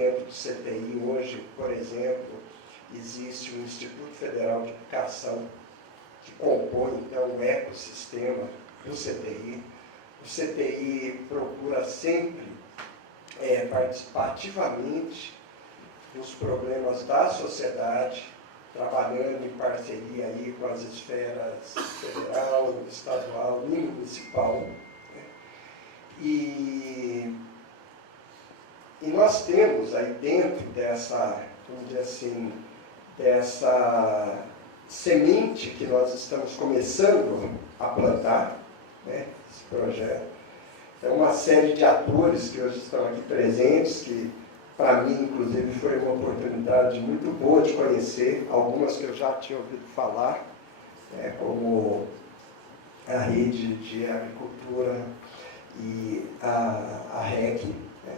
dentro do CTI hoje, por exemplo, existe o Instituto Federal de Educação, que compõe, então, o ecossistema do CTI. O CTI procura sempre participar ativamente dos problemas da sociedade, trabalhando em parceria aí com as esferas federal, estadual e municipal. Né? E nós temos aí dentro dessa, vamos dizer assim, dessa semente que nós estamos começando a plantar, né, esse projeto. É uma série de atores que hoje estão aqui presentes, que para mim, inclusive, foi uma oportunidade muito boa de conhecer, algumas que eu já tinha ouvido falar, né, como a Rede de Agricultura e a REC. Né.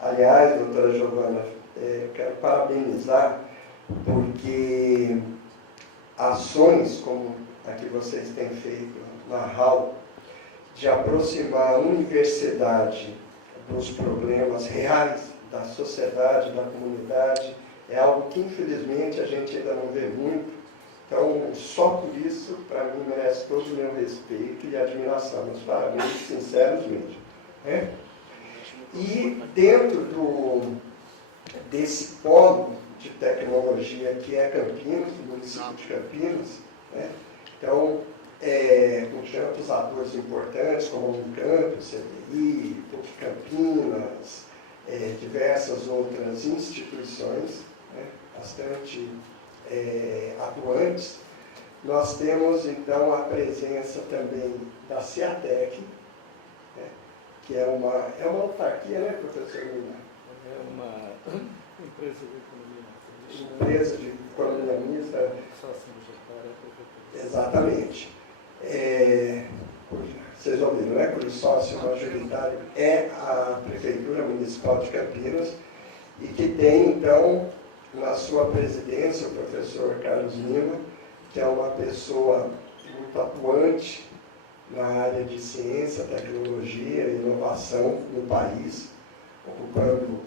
Aliás, doutora Giovana, eu quero parabenizar, porque ações como a que vocês têm feito na RAL, de aproximar a universidade dos problemas reais da sociedade, da comunidade, é algo que, infelizmente, a gente ainda não vê muito. Então, só por isso, para mim, merece todo o meu respeito e admiração. Meus parabéns sinceros mesmo. Né? E dentro desse polo de tecnologia que é Campinas, o município de Campinas, né? Então, com tantos atores importantes como o Unicamp, o CTI, PUC Campinas, diversas outras instituições, né, bastante atuantes. Nós temos, então, a presença também da CEATEC, né, que é uma autarquia, né, professor Lina? É uma empresa de economia. Empresa de economia mista. Exatamente. Vocês ouviram, né? O sócio majoritário é a Prefeitura Municipal de Campinas e que tem, então, na sua presidência, o professor Carlos Lima, que é uma pessoa muito atuante na área de ciência, tecnologia e inovação no país, ocupando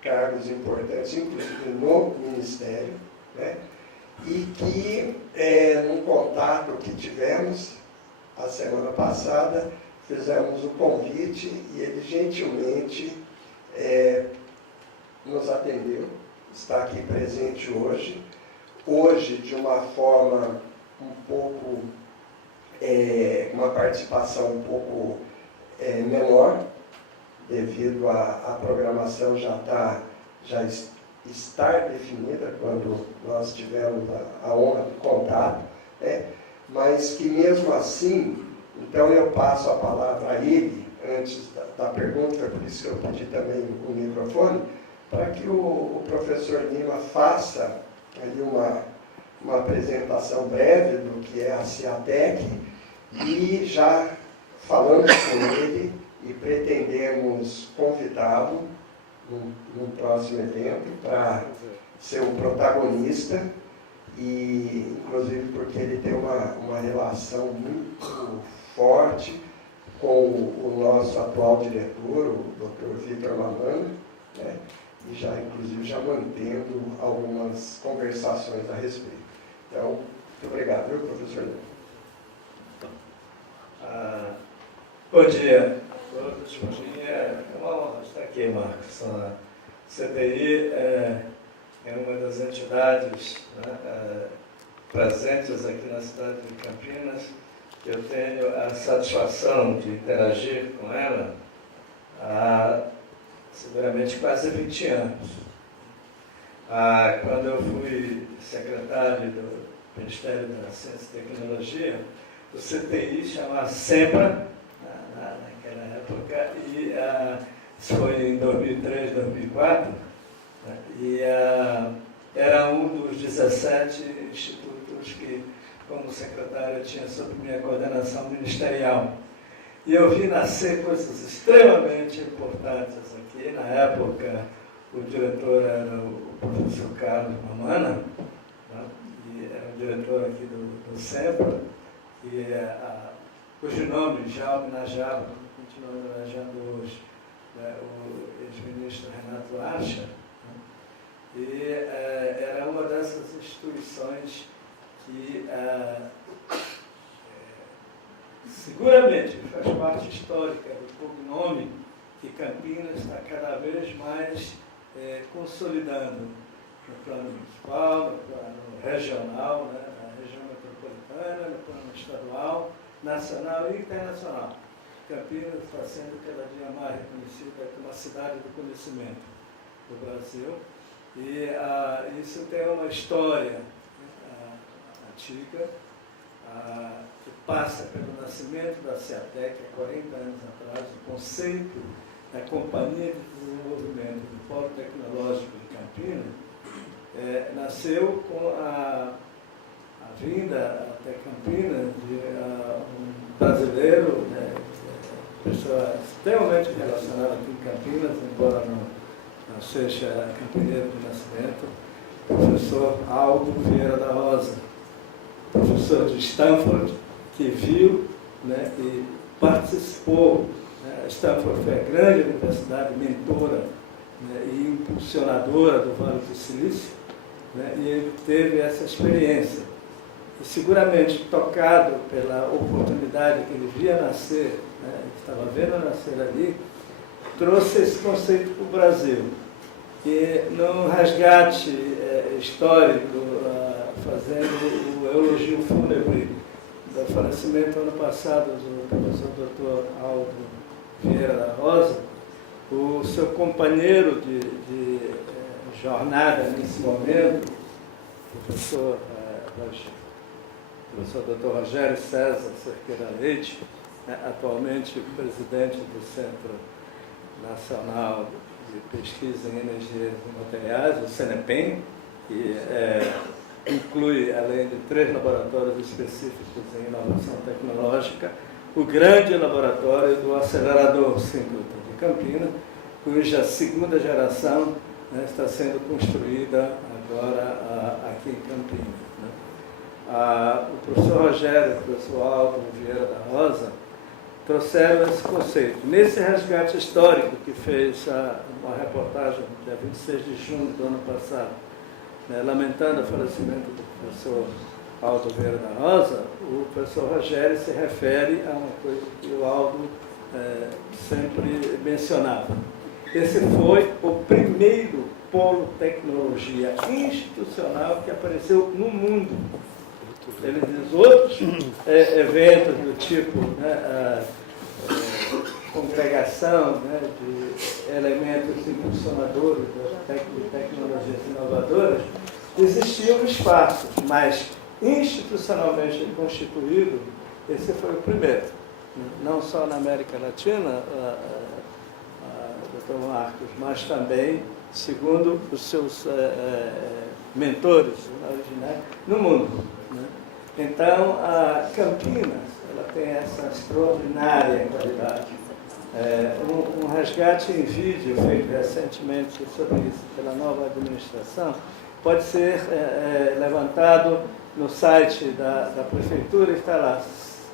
cargos importantes, inclusive no Ministério, né? E que, num contato que tivemos a semana passada, fizemos o convite e ele gentilmente nos atendeu, está aqui presente hoje. Hoje, de uma forma um pouco, uma participação um pouco menor, devido à programação já estar definida quando nós tivemos a honra do contato, né? Mas que mesmo assim, então eu passo a palavra a ele, antes da pergunta, é por isso que eu pedi também o microfone, para que o professor Lima faça aí uma apresentação breve do que é a CEATEC e já falamos com ele e pretendemos convidá-lo num próximo evento para ser o protagonista e, inclusive, porque ele tem uma relação muito forte com o nosso atual diretor, o Dr. Vitor Mamana, né? E já, inclusive, já mantendo algumas conversações a respeito. Então, muito obrigado, viu, professor? Bom dia a todos, bom dia. É uma honra estar aqui, Marcos. A CTI é uma das entidades, né, presentes aqui na cidade de Campinas. Eu tenho a satisfação de interagir com ela há seguramente quase 20 anos. Quando eu fui secretário do Ministério da Ciência e Tecnologia, o CTI chamava SEMPRA, naquela época, e isso foi em 2003, 2004, né, e era um dos 17 institutos que, como secretário, eu tinha sob minha coordenação ministerial. E eu vi nascer coisas extremamente importantes aqui. Na época, o diretor era o professor Carlos Mamana, né, e era o diretor aqui do SEMPRA, cujo nome já homenageava, continua homenageando hoje, né, o ex-ministro Renato Archa, E era uma dessas instituições que seguramente faz parte histórica do cognome que Campinas está cada vez mais consolidando no plano municipal, no plano regional, né, na região metropolitana, no plano estadual, nacional e internacional. Campinas está sendo cada dia mais reconhecida como a cidade do conhecimento do Brasil. E isso tem uma história antiga, que passa pelo nascimento da CEATEC, há 40 anos atrás. O conceito da Companhia de Desenvolvimento do Polo Tecnológico de Campinas nasceu com a vinda até Campinas de um brasileiro, né, pessoa extremamente relacionada aqui em Campinas, embora não seja campineiro de nascimento, o professor Aldo Vieira da Rosa, professor de Stanford, que viu, né, e participou. Né, Stanford foi a grande universidade mentora, né, e impulsionadora do Vale do Silício, né, e ele teve essa experiência. E seguramente tocado pela oportunidade que ele via nascer, né, ele estava vendo nascer ali, trouxe esse conceito para o Brasil. E num resgate histórico, fazendo o elogio fúnebre do falecimento ano passado do professor Dr. Aldo Vieira da Rosa, o seu companheiro de jornada nesse momento, o professor Dr. Rogério César Cerqueira Leite, atualmente presidente do Centro Nacional de Pesquisa em Energias e Materiais, o CENEPEM, que inclui, além de 3 laboratórios específicos em inovação tecnológica, o grande laboratório do acelerador síncrota de Campinas, cuja segunda geração, né, está sendo construída agora aqui em Campinas. Né. O professor Rogério e o professor Aldo Vieira da Rosa trouxeram esse conceito. Nesse resgate histórico que fez uma reportagem no dia 26 de junho do ano passado, né, lamentando o falecimento do professor Aldo Vieira da Rosa, o professor Rogério se refere a uma coisa que o Aldo sempre mencionava. Esse foi o primeiro polo tecnologia institucional que apareceu no mundo. Ele diz outros eventos do tipo, né, congregação, né, de elementos impulsionadores de tecnologias inovadoras, existiam espaços, mas institucionalmente constituído, esse foi o primeiro. Não só na América Latina, Dr. Marcos, mas também, segundo os seus mentores originais, no mundo. Né? Então, a Campinas, ela tem essa extraordinária qualidade. Um resgate em vídeo feito recentemente sobre isso pela nova administração pode ser levantado no site da Prefeitura, está lá,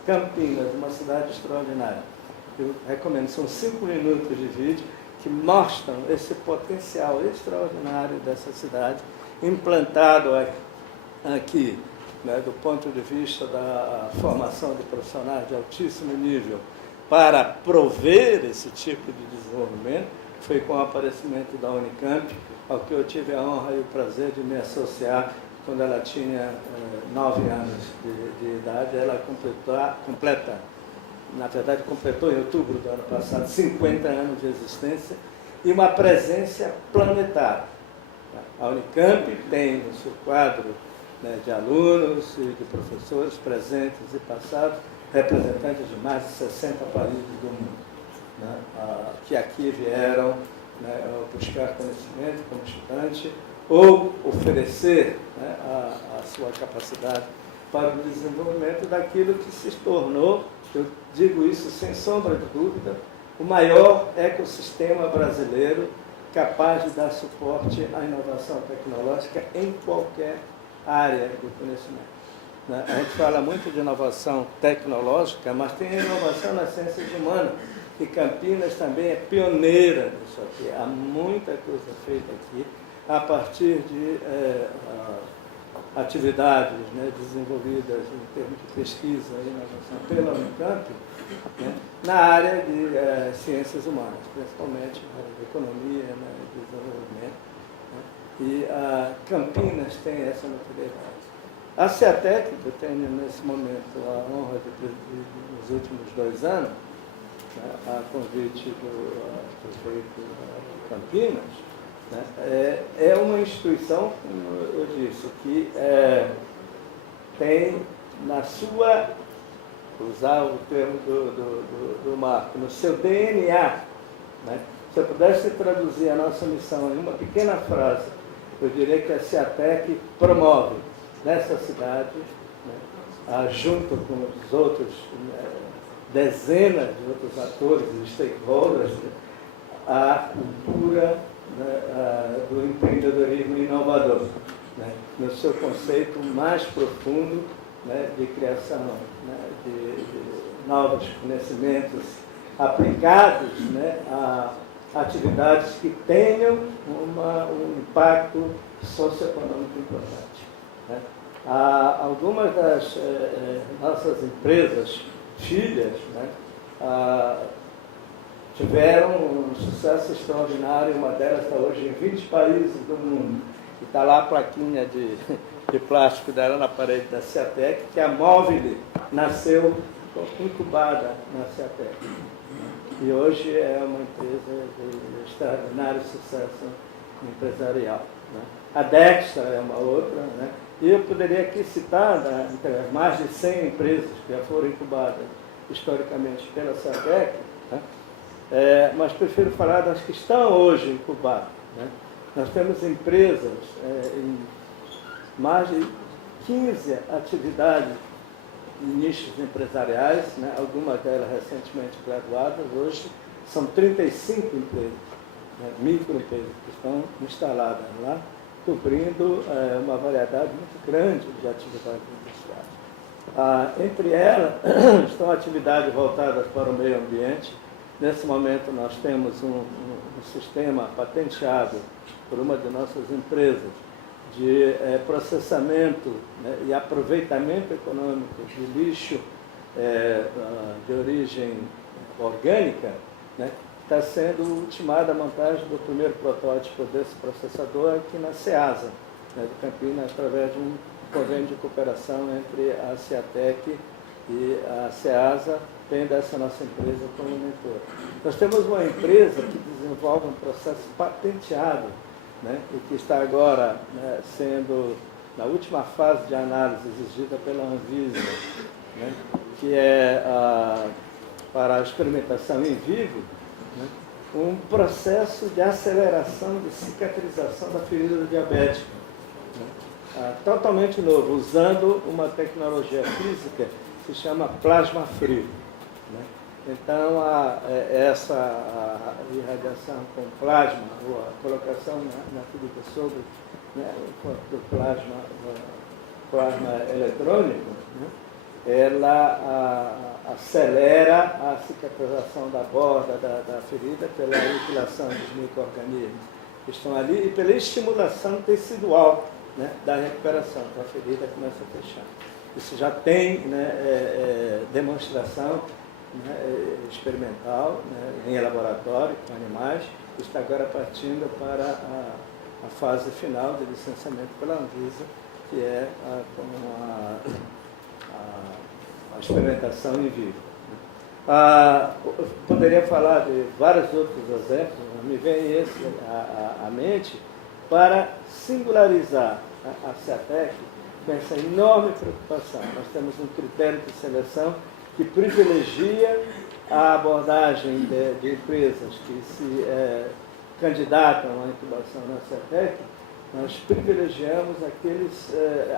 Campinas, uma cidade extraordinária. Eu recomendo, são 5 minutos de vídeo que mostram esse potencial extraordinário dessa cidade, implantado aqui, né, do ponto de vista da formação de profissionais de altíssimo nível, para prover esse tipo de desenvolvimento. Foi com o aparecimento da Unicamp, ao que eu tive a honra e o prazer de me associar quando ela tinha 9 anos de idade. Ela completou em outubro do ano passado 50 anos de existência e uma presença planetária. A Unicamp tem no seu quadro, né, de alunos e de professores presentes e passados, representantes de mais de 60 países do mundo, né, que aqui vieram, né, buscar conhecimento como estudante ou oferecer, né, a sua capacidade para o desenvolvimento daquilo que se tornou, eu digo isso sem sombra de dúvida, o maior ecossistema brasileiro capaz de dar suporte à inovação tecnológica em qualquer área do conhecimento. A gente fala muito de inovação tecnológica, mas tem a inovação nas ciências humanas, e Campinas também é pioneira nisso aqui. Há muita coisa feita aqui, a partir de atividades, né, desenvolvidas em termos de pesquisa e inovação pela Unicamp, né, na área de ciências humanas, principalmente na área de economia, né, de desenvolvimento. Né, e Campinas tem essa notoriedade. A CEATEC, que eu tenho nesse momento a honra de presidir nos últimos 2 anos, né, a convite do prefeito de Campinas, né, é uma instituição, como eu disse, que tem na sua, usar o termo do Marco, no seu DNA, né, se eu pudesse traduzir a nossa missão em uma pequena frase, eu diria que a CEATEC promove nessa cidade, né, junto com os outros dezenas de outros atores e stakeholders, né, a cultura, né, do empreendedorismo inovador, né, no seu conceito mais profundo, né, de criação, né, de novos conhecimentos aplicados, né, a atividades que tenham um impacto socioeconômico importante. Né. Algumas das nossas empresas filhas, né, tiveram um sucesso extraordinário, uma delas está hoje em 20 países do mundo. E está lá a plaquinha de plástico dela na parede da CEATEC, que a Móvil nasceu incubada na CEATEC. E hoje é uma empresa de extraordinário sucesso empresarial. Né? A Dextra é uma outra, né? E eu poderia aqui citar entre as mais de 100 empresas que já foram incubadas historicamente pela CEATEC, né? Mas prefiro falar das que estão hoje incubadas. Né? Nós temos empresas em mais de 15 atividades em nichos empresariais, né? Algumas delas recentemente graduadas, hoje são 35 empresas, né? Microempresas que estão instaladas lá, cobrindo uma variedade muito grande de atividades industriais. Entre elas estão atividades voltadas para o meio ambiente. Nesse momento nós temos um sistema patenteado por uma de nossas empresas de processamento, né, e aproveitamento econômico de lixo de origem orgânica, né. Está sendo ultimada a montagem do primeiro protótipo desse processador aqui na CEASA, né, de Campinas, através de um convênio de cooperação entre a CEATEC e a CEASA, tendo essa nossa empresa como mentor. Nós temos uma empresa que desenvolve um processo patenteado, né, e que está agora, né, sendo na última fase de análise exigida pela Anvisa, né, que é para a experimentação em vivo, né, um processo de aceleração de cicatrização da ferida diabética, né, totalmente novo, usando uma tecnologia física que se chama plasma frio. Né. Então, essa irradiação com plasma, ou a colocação na ferida sobre, né, do plasma eletrônico, né, ela acelera a cicatrização da borda da ferida pela aniquilação dos micro-organismos que estão ali e pela estimulação tecidual, né, da recuperação. Então a ferida começa a fechar. Isso já tem, né, demonstração, né, experimental, né, em laboratório com animais, está agora partindo para a fase final de licenciamento pela Anvisa, que é a experimentação em vivo. Eu poderia falar de vários outros exemplos, me vem esse à mente, para singularizar a CEATEC com essa enorme preocupação. Nós temos um critério de seleção que privilegia a abordagem de empresas que se candidatam à incubação na CEATEC. Nós privilegiamos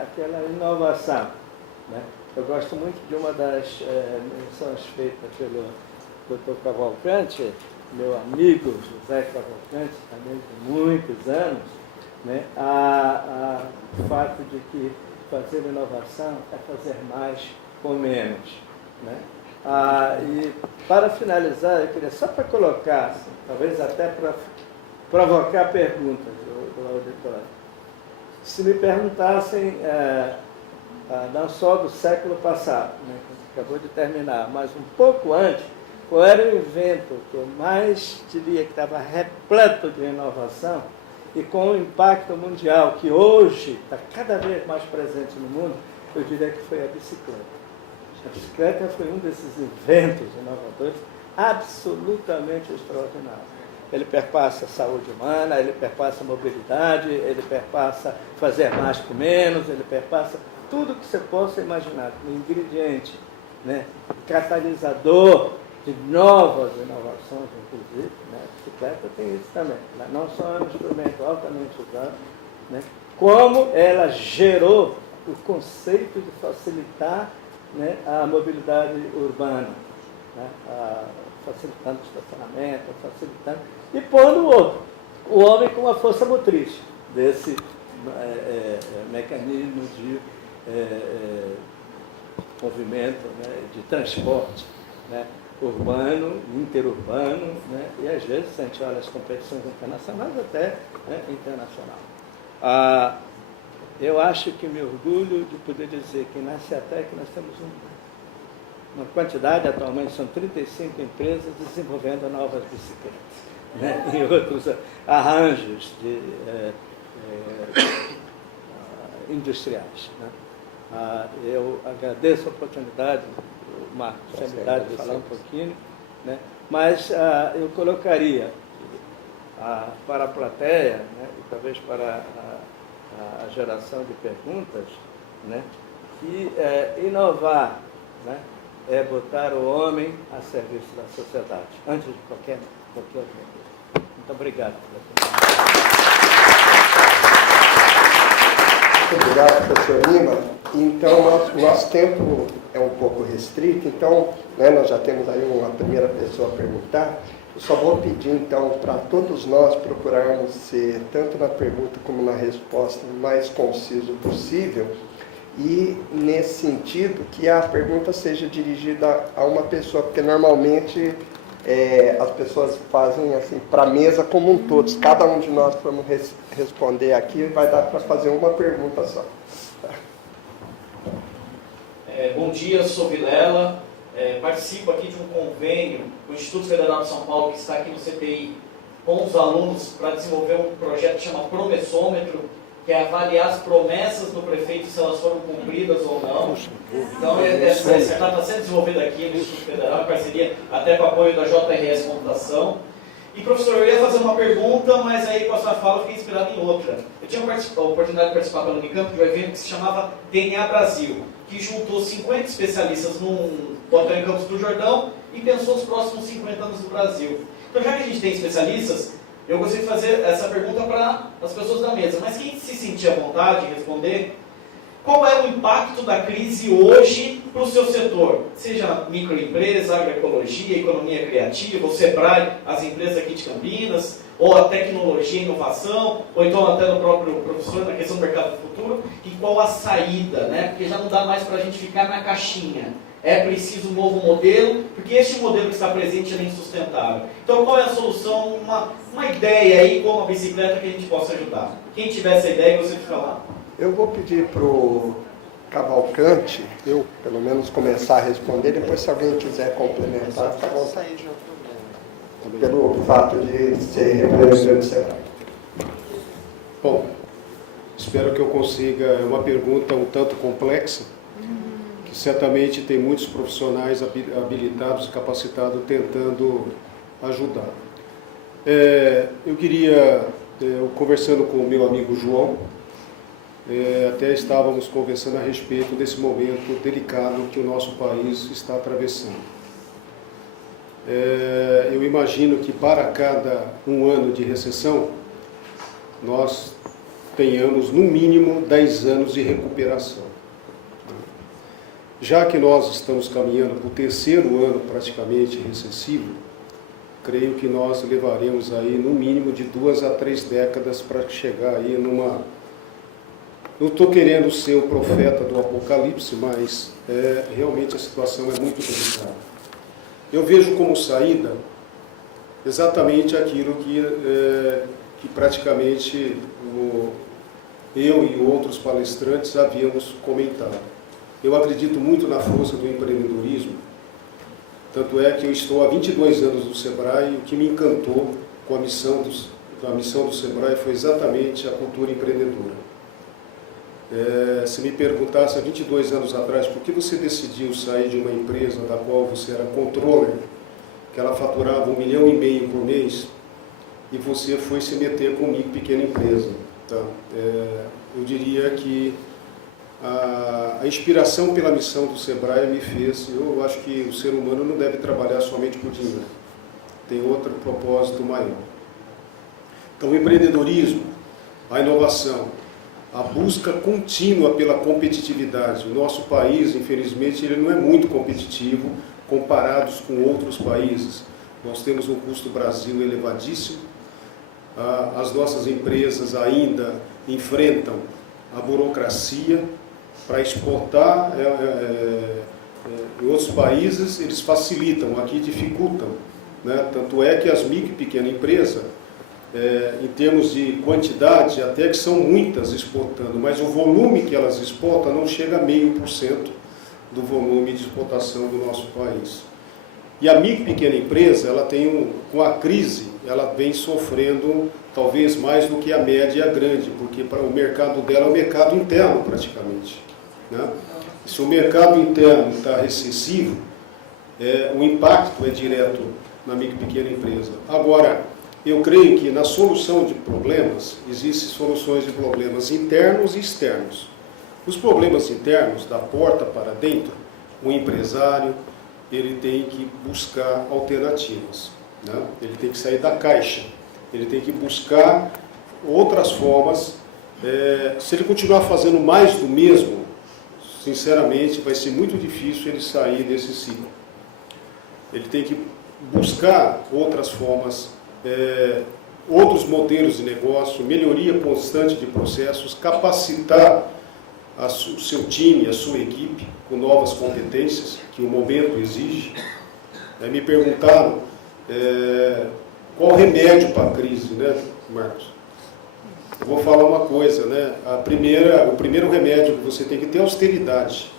aquela inovação. Né? Eu gosto muito de uma das menções feitas pelo Dr. Cavalcante, meu amigo José Cavalcante, também de muitos anos, né? O fato de que fazer inovação é fazer mais com menos. Né? E para finalizar, eu queria só para colocar, assim, talvez até para provocar perguntas do no auditório. Se me perguntassem, não só do século passado, né, que acabou de terminar, mas um pouco antes, qual era o evento que eu mais diria que estava repleto de inovação e com o impacto mundial que hoje está cada vez mais presente no mundo, eu diria que foi a bicicleta. A bicicleta foi um desses eventos inovadores absolutamente extraordinário. Ele perpassa a saúde humana, ele perpassa a mobilidade, ele perpassa fazer mais com menos, ele perpassa tudo que você possa imaginar, como ingrediente, né, catalisador de novas inovações, inclusive. Né? A bicicleta tem isso também. Ela não só é um instrumento altamente usado, né, como ela gerou o conceito de facilitar, né, a mobilidade urbana, né, facilitando o estacionamento, facilitando, e pondo o homem com a força motriz desse mecanismo de movimento, né, de transporte, né, urbano, interurbano, né, e às vezes, se a gente olha as competições internacionais, até, né, internacional. Eu acho que me orgulho de poder dizer que na Ciatec nós temos uma quantidade, atualmente são 35 empresas desenvolvendo novas bicicletas, né, e outros arranjos industriais. Né. Eu agradeço a oportunidade, Marcos, a oportunidade de falar um pouquinho, né, mas eu colocaria para a plateia, né, e talvez para a geração de perguntas, né, que inovar, né, é botar o homem a serviço da sociedade, antes de qualquer outra coisa. Muito obrigado. Muito obrigado, professor Lima. Então, nosso tempo é um pouco restrito, então, né, nós já temos aí uma primeira pessoa a perguntar. Eu só vou pedir, então, para todos nós procurarmos ser, tanto na pergunta como na resposta, o mais conciso possível, e, nesse sentido, que a pergunta seja dirigida a uma pessoa, porque, normalmente, as pessoas fazem, assim, para a mesa como um todo. Se cada um de nós formos responder aqui, vai dar para fazer uma pergunta só. Bom dia, sou Vilela. Participo aqui de um convênio com o Instituto Federal de São Paulo, que está aqui no CTI, com os alunos, para desenvolver um projeto que chama Promessômetro, que é avaliar as promessas do prefeito, se elas foram cumpridas ou não. Então, essa etapa está sendo desenvolvida aqui no Instituto Federal, em parceria até com o apoio da JRS Computação. E, professor, eu ia fazer uma pergunta, mas aí com a sua fala eu fiquei inspirado em outra. Eu tinha a oportunidade de participar pela Unicamp de um evento que se chamava DNA Brasil, que juntou 50 especialistas botou em Campos do Jordão e pensou os próximos 50 anos do Brasil. Então, já que a gente tem especialistas, eu gostaria de fazer essa pergunta para as pessoas da mesa. Mas quem se sentir à vontade de responder, qual é o impacto da crise hoje para o seu setor? Seja microempresa, agroecologia, economia criativa, o Sebrae, as empresas aqui de Campinas, ou a tecnologia e inovação, ou então até no próprio professor, na questão do mercado do futuro, e qual a saída, né? Porque já não dá mais para a gente ficar na caixinha. É preciso um novo modelo, porque este modelo que está presente é insustentável. Então, qual é a solução? Uma ideia aí, como a bicicleta, que a gente possa ajudar. Quem tiver essa ideia, você fica lá. Eu vou pedir para o Cavalcante, eu pelo menos começar a responder, depois se alguém quiser complementar, fica à vontade. Pelo fato de ser representante do Sebrae. Bom, espero que eu consiga. É uma pergunta um tanto complexa, que certamente tem muitos profissionais habilitados e capacitados tentando ajudar. Eu queria, conversando com o meu amigo João, até estávamos conversando a respeito desse momento delicado que o nosso país está atravessando. Eu imagino que para cada um ano de recessão, nós tenhamos no mínimo 10 anos de recuperação. Já que nós estamos caminhando para o terceiro ano praticamente recessivo, creio que nós levaremos aí no mínimo de 2 a 3 décadas para chegar aí numa... Não estou querendo ser o profeta do Apocalipse, mas realmente a situação é muito delicada. Eu vejo como saída exatamente aquilo que que praticamente eu e outros palestrantes havíamos comentado. Eu acredito muito na força do empreendedorismo, tanto é que eu estou há 22 anos no SEBRAE e o que me encantou com a missão do SEBRAE foi exatamente a cultura empreendedora. Se me perguntasse há 22 anos atrás por que você decidiu sair de uma empresa da qual você era controller, que ela faturava 1,5 milhão por mês, e você foi se meter com micro e pequena empresa, tá? Eu diria que a inspiração pela missão do SEBRAE me fez, eu acho que o ser humano não deve trabalhar somente por dinheiro, tem outro propósito maior. Então o empreendedorismo, a inovação, a busca contínua pela competitividade. O nosso país, infelizmente, ele não é muito competitivo comparados com outros países. Nós temos um custo Brasil elevadíssimo, as nossas empresas ainda enfrentam a burocracia para exportar. Em outros países eles facilitam, aqui dificultam, né? Tanto é que as micro e pequena empresa, em termos de quantidade, até que são muitas exportando, mas o volume que elas exportam não chega a 0,5% do volume de exportação do nosso país. E a micro e pequena empresa, ela tem com a crise, ela vem sofrendo talvez mais do que a média e a grande, porque para o mercado dela é o mercado interno praticamente, né? Se o mercado interno está recessivo, o impacto é direto na micro e pequena empresa. Agora, eu creio que na solução de problemas, existem soluções de problemas internos e externos. Os problemas internos, da porta para dentro, o empresário, ele tem que buscar alternativas, né? Ele tem que sair da caixa, ele tem que buscar outras formas. Se ele continuar fazendo mais do mesmo, sinceramente, vai ser muito difícil ele sair desse ciclo. Ele tem que buscar outras formas, outros modelos de negócio, melhoria constante de processos, capacitar o seu time, a sua equipe, com novas competências que o momento exige. Me perguntaram qual o remédio para a crise, né, Marcos? Eu vou falar uma coisa, né? O primeiro remédio que você tem que ter é austeridade.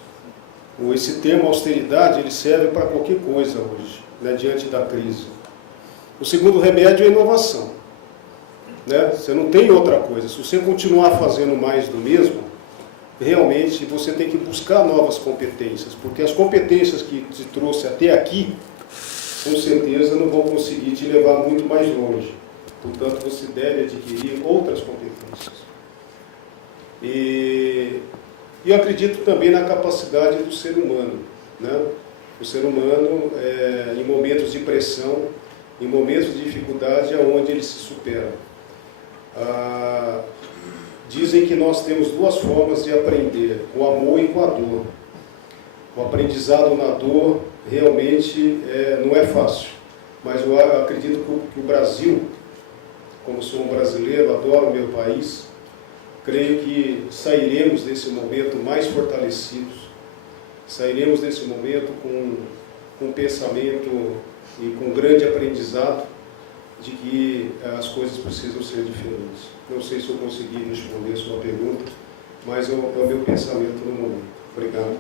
Esse termo austeridade, ele serve para qualquer coisa hoje, né, diante da crise. O segundo remédio é a inovação, né? Você não tem outra coisa. Se você continuar fazendo mais do mesmo, realmente você tem que buscar novas competências, porque as competências que te trouxe até aqui, com certeza não vão conseguir te levar muito mais longe. Portanto, você deve adquirir outras competências. E eu acredito também na capacidade do ser humano, né? O ser humano, em momentos de pressão, em momentos de dificuldade, é onde ele se supera. Dizem que nós temos duas formas de aprender, com o amor e com a dor. O aprendizado na dor realmente não é fácil, mas eu acredito que o Brasil, como sou um brasileiro, adoro o meu país, creio que sairemos desse momento mais fortalecidos, sairemos desse momento com um pensamento e com um grande aprendizado de que as coisas precisam ser diferentes. Não sei se eu consegui responder a sua pergunta, mas é o meu pensamento no momento. Obrigado.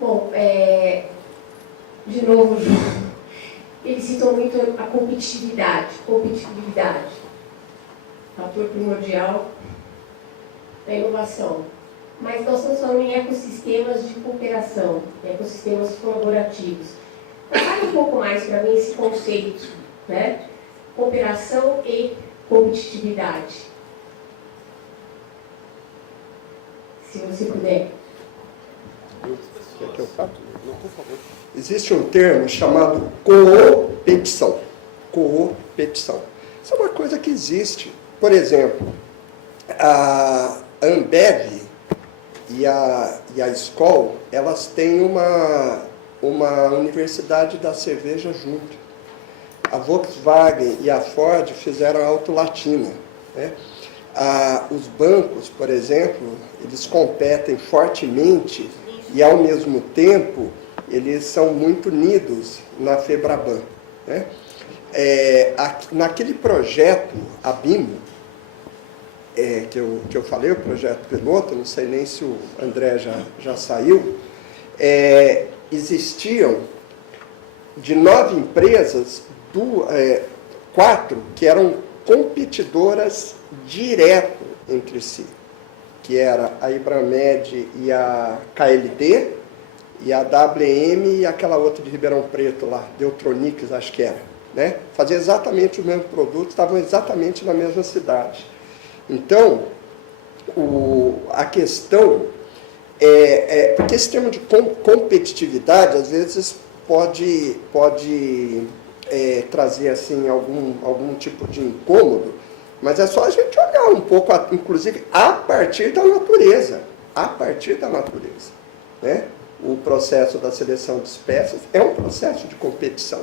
Bom, de novo, eles citam muito a competitividade, fator primordial da inovação. Mas nós estamos falando em ecossistemas de cooperação, ecossistemas colaborativos. Fale um pouco mais para mim esse conceito, né? Cooperação e competitividade. Se você puder. Quer que eu fale? Não, por favor. Existe um termo chamado coopetição. Coopetição. Isso é uma coisa que existe. Por exemplo, a Ambev e a Skol, elas têm uma universidade da cerveja junto. A Volkswagen e a Ford fizeram a Auto Latina, né? Os bancos, por exemplo, eles competem fortemente e, ao mesmo tempo, eles são muito unidos na FEBRABAN, né? Naquele projeto ABIMO, que eu falei, o projeto piloto, não sei nem se o André já saiu, existiam de 9 empresas, 4 que eram competidoras direto entre si, que era a Ibramed e a KLD, e a WM e aquela outra de Ribeirão Preto lá, Deutronix, acho que era, né? Faziam exatamente o mesmo produto, estavam exatamente na mesma cidade. Então, a questão porque esse termo de competitividade, às vezes, pode trazer assim, algum tipo de incômodo, mas é só a gente olhar um pouco, inclusive, a partir da natureza. A partir da natureza, né? O processo da seleção de espécies é um processo de competição.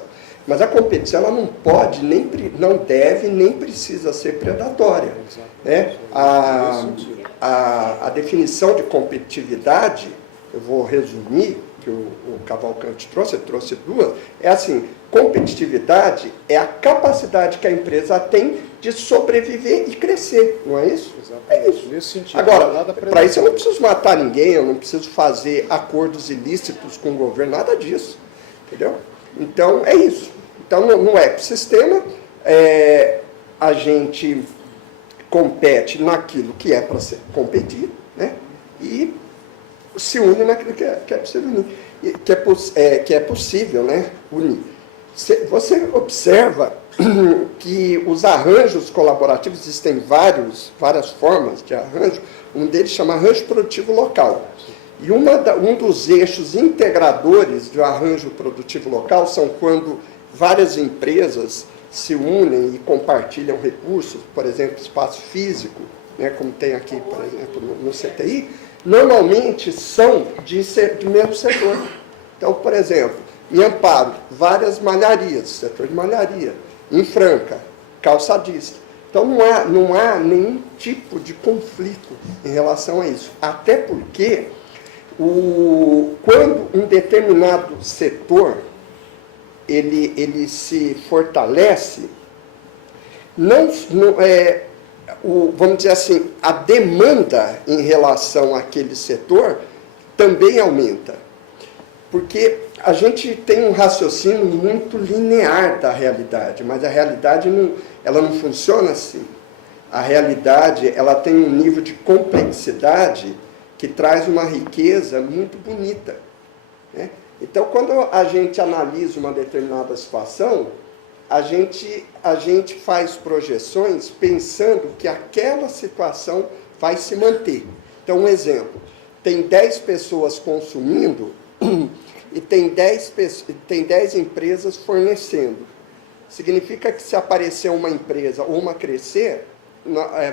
Mas a competição ela não pode, não deve, nem precisa ser predatória, né? A definição de competitividade, eu vou resumir, que o Cavalcante trouxe, ele trouxe 2, é assim: competitividade é a capacidade que a empresa tem de sobreviver e crescer, não é isso? Exatamente. É isso. Nesse sentido, agora, para isso eu não preciso matar ninguém, eu não preciso fazer acordos ilícitos com o governo, nada disso, entendeu? Então, é isso. Então, no ecossistema, a gente compete naquilo que é para ser competido, né? E se une naquilo que é possível unir, que é possível, né, unir. Você observa que os arranjos colaborativos, existem várias formas de arranjo, um deles chama arranjo produtivo local. E um dos eixos integradores do arranjo produtivo local são quando várias empresas se unem e compartilham recursos, por exemplo, espaço físico, né, como tem aqui, por exemplo, no CTI, normalmente são do mesmo setor. Então, por exemplo, em Amparo, várias malharias, setor de malharia. Em Franca, calçadista. Então, não há nenhum tipo de conflito em relação a isso. Até porque, quando um determinado setor ele se fortalece, vamos dizer assim, a demanda em relação àquele setor também aumenta. Porque a gente tem um raciocínio muito linear da realidade, mas a realidade ela não funciona assim. A realidade ela tem um nível de complexidade que traz uma riqueza muito bonita, né? Então, quando a gente analisa uma determinada situação, a gente faz projeções pensando que aquela situação vai se manter. Então, um exemplo, tem 10 pessoas consumindo e tem 10 empresas fornecendo. Significa que se aparecer uma empresa ou uma crescer,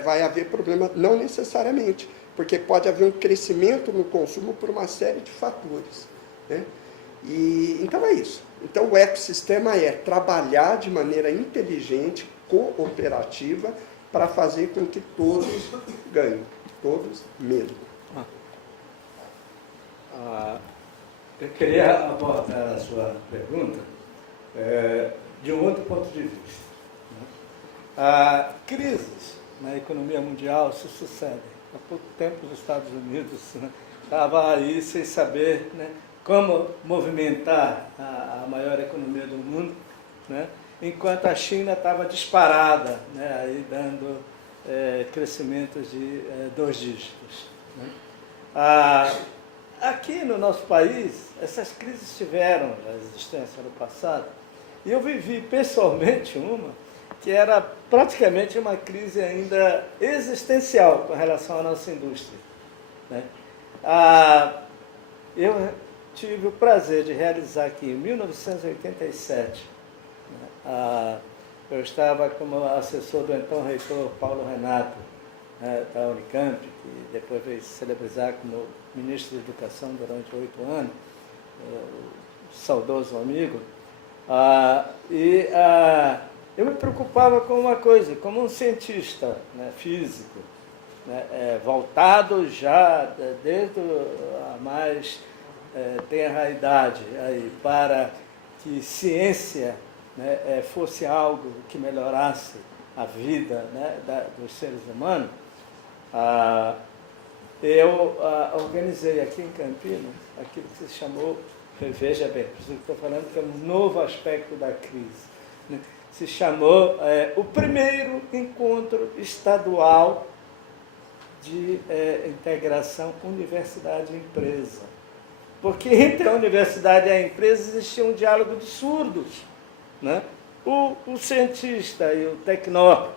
vai haver problema? Não necessariamente, porque pode haver um crescimento no consumo por uma série de fatores, né? Então é isso. Então o ecossistema é trabalhar de maneira inteligente, cooperativa, para fazer com que todos ganhem, todos mesmo. Eu queria abordar a sua pergunta de um outro ponto de vista, né? Crises na economia mundial se sucedem. Há pouco tempo os Estados Unidos estavam aí sem saber, né, como movimentar a maior economia do mundo, né, enquanto a China estava disparada, né, aí dando crescimentos de 2 dígitos, né? Aqui no nosso país, essas crises tiveram a existência no passado, e eu vivi pessoalmente uma que era praticamente uma crise ainda existencial com relação à nossa indústria, né? Eu tive o prazer de realizar aqui em 1987, né, eu estava como assessor do então reitor Paulo Renato, né, da Unicamp, que depois veio se celebrizar como ministro de Educação durante 8 anos, saudoso amigo, eu me preocupava com uma coisa, como um cientista, né, físico, né, voltado já desde a mais tenra idade aí, para que ciência, né, fosse algo que melhorasse a vida, né, dos seres humanos. Eu organizei aqui em Campinas aquilo que se chamou, veja bem, estou falando que é um novo aspecto da crise, né? Se chamou o primeiro encontro estadual de integração universidade-empresa. Porque entre a universidade e a empresa existia um diálogo de surdos, né? O cientista e o tecnólogo,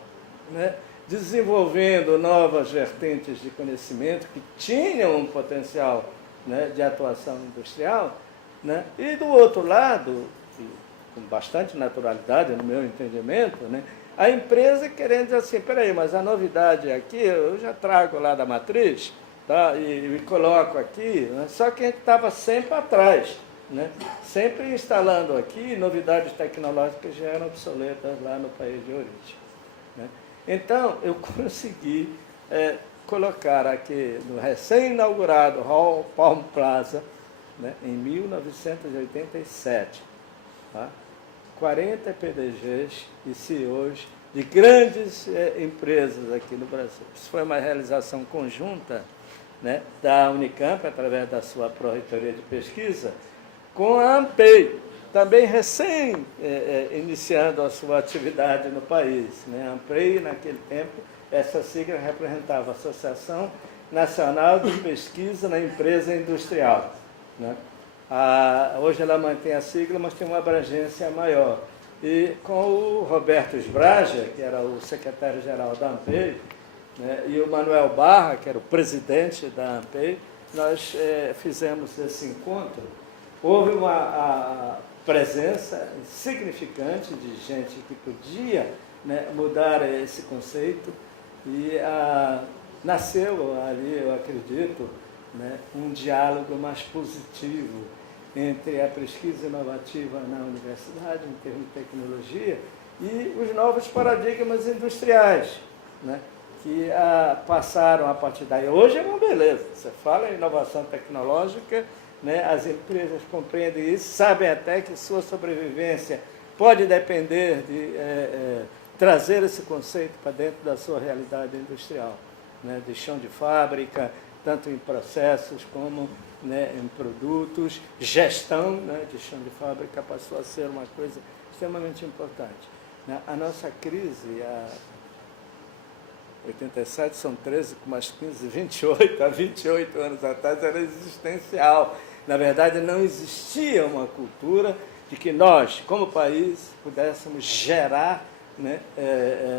né, desenvolvendo novas vertentes de conhecimento que tinham um potencial, né, de atuação industrial, né? E do outro lado, com bastante naturalidade, no meu entendimento, né, a empresa querendo dizer assim, peraí, mas a novidade aqui, eu já trago lá da matriz, tá, e coloco aqui, né, só que a gente estava sempre atrás, né, sempre instalando aqui novidades tecnológicas que já eram obsoletas lá no país de origem, né. Então, eu consegui colocar aqui no recém-inaugurado Hall Palm Plaza, né, em 1987, tá, 40 PDGs e CEOs de grandes empresas aqui no Brasil. Isso foi uma realização conjunta, né, da Unicamp, através da sua pró-reitoria de pesquisa, com a ANPEI, também recém iniciando a sua atividade no país, né? A ANPEI, naquele tempo, essa sigla representava a Associação Nacional de Pesquisa na Empresa Industrial, né? Hoje ela mantém a sigla, mas tem uma abrangência maior. E com o Roberto Sbragia, que era o secretário-geral da ANPEI, né, e o Manuel Barra, que era o presidente da ANPEI, nós fizemos esse encontro. Houve uma presença significante de gente que podia, né, mudar esse conceito e nasceu ali, eu acredito, né, um diálogo mais positivo entre a pesquisa inovativa na universidade, em termos de tecnologia, e os novos paradigmas industriais, né, que passaram a partir daí. Hoje é uma beleza, você fala em inovação tecnológica, né, as empresas compreendem isso, sabem até que sua sobrevivência pode depender de trazer esse conceito para dentro da sua realidade industrial, né, de chão de fábrica, tanto em processos como, né, em produtos, gestão, né, de chão de fábrica passou a ser uma coisa extremamente importante, né? A nossa crise, 87 são 13, com mais 15, 28, há 28 anos atrás era existencial. Na verdade, não existia uma cultura de que nós, como país, pudéssemos gerar, né,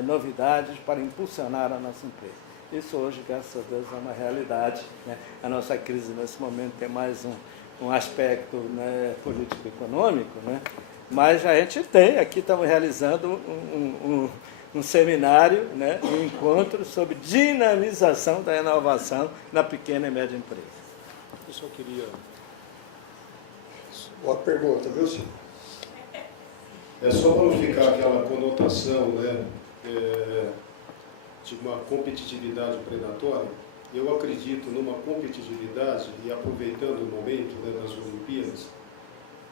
novidades para impulsionar a nossa empresa. Isso hoje, graças a Deus, é uma realidade, né? A nossa crise, nesse momento, tem mais um aspecto, né, político-econômico, né? Mas a gente tem, aqui estamos realizando um seminário, né, um encontro sobre dinamização da inovação na pequena e média empresa. Eu só queria... Boa pergunta, viu, senhor? É só para não ficar aquela conotação, né, de uma competitividade predatória. Eu acredito numa competitividade, e aproveitando o momento, né, das Olimpíadas,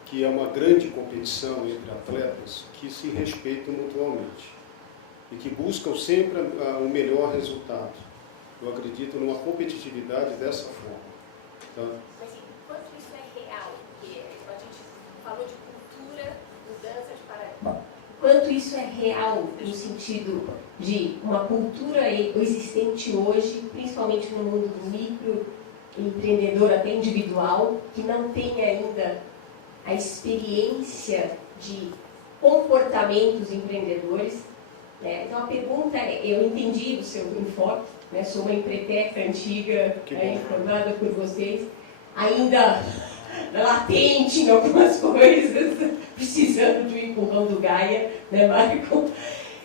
que é uma grande competição entre atletas que se respeitam mutuamente e que buscam sempre o melhor resultado. Eu acredito numa competitividade dessa forma. Tá? Mas enquanto isso é real, porque a gente falou de cultura, mudanças para... Quanto isso é real no sentido de uma cultura existente hoje, principalmente no mundo do microempreendedor até individual, que não tem ainda a experiência de comportamentos empreendedores, né? Então a pergunta é, eu entendi do seu enfoque, né? Sou uma empreteca antiga, informada por vocês, ainda latente em algumas coisas, precisando de um empurrão do Gaia, né, Marco?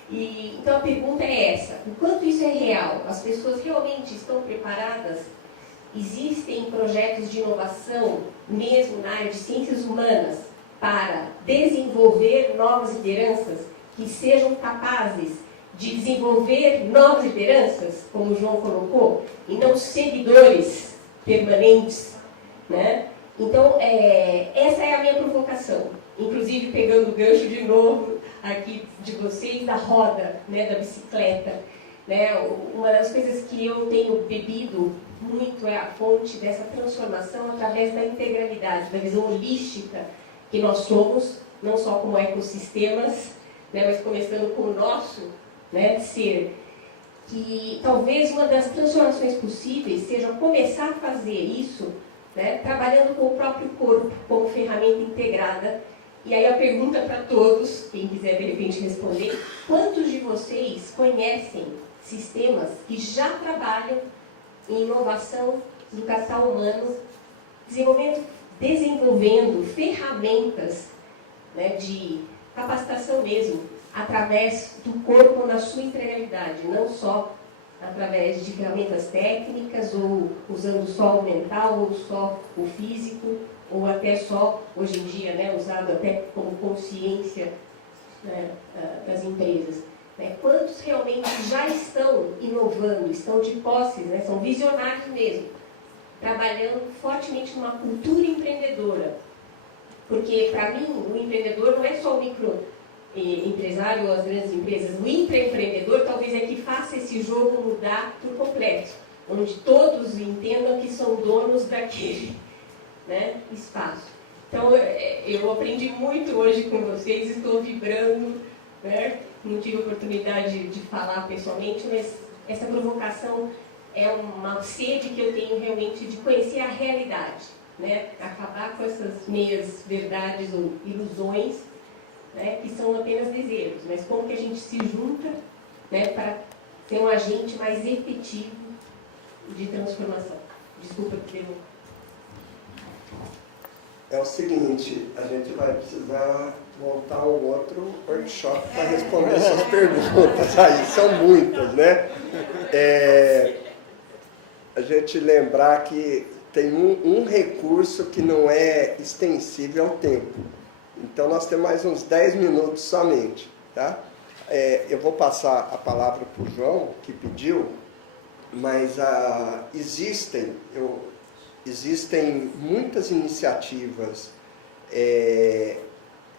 Então a pergunta é essa, o quanto isso é real? As pessoas realmente estão preparadas? Existem projetos de inovação, mesmo na área de ciências humanas, para desenvolver novas lideranças? que sejam capazes de desenvolver novas lideranças, como o João colocou, e não seguidores permanentes, né? Então, essa é a minha provocação. Inclusive, pegando o gancho de novo aqui de vocês, da roda, né, da bicicleta. Né? Uma das coisas que eu tenho bebido muito é a fonte dessa transformação através da integralidade, da visão holística que nós somos, não só como ecossistemas, né, mas começando com o nosso, né, ser. Que talvez uma das transformações possíveis seja começar a fazer isso, né, trabalhando com o próprio corpo como ferramenta integrada. E aí a pergunta para todos, quem quiser de repente responder: quantos de vocês conhecem sistemas que já trabalham em inovação do capital humano, desenvolvendo ferramentas, né, de capacitação mesmo, através do corpo na sua integralidade, não só através de ferramentas técnicas, ou usando só o mental, ou só o físico, ou até só, hoje em dia, né, usado até como consciência, né, das empresas. Né? Quantos realmente já estão inovando, estão de posse, né, são visionários mesmo, trabalhando fortemente numa cultura empreendedora? Porque, para mim, o empreendedor não é só o microempresário ou as grandes empresas. O intraempreendedor talvez é que faça esse jogo mudar por completo, onde todos entendam que são donos daquele, né, espaço. Então, eu aprendi muito hoje com vocês, estou vibrando, né? Não tive oportunidade de falar pessoalmente, mas essa provocação é uma sede que eu tenho realmente de conhecer a realidade, né? Acabar com essas meias verdades ou ilusões, né, que são apenas desejos, mas como que a gente se junta, né, para ser um agente mais efetivo de transformação. Desculpa que deu. É o seguinte, a gente vai precisar montar um outro workshop para responder suas perguntas. Aí são muitas, né? A gente lembrar que tem um recurso que não é extensível ao tempo. Então, nós temos mais uns 10 minutos somente. Tá? Eu vou passar a palavra para o João, que pediu, mas existem muitas iniciativas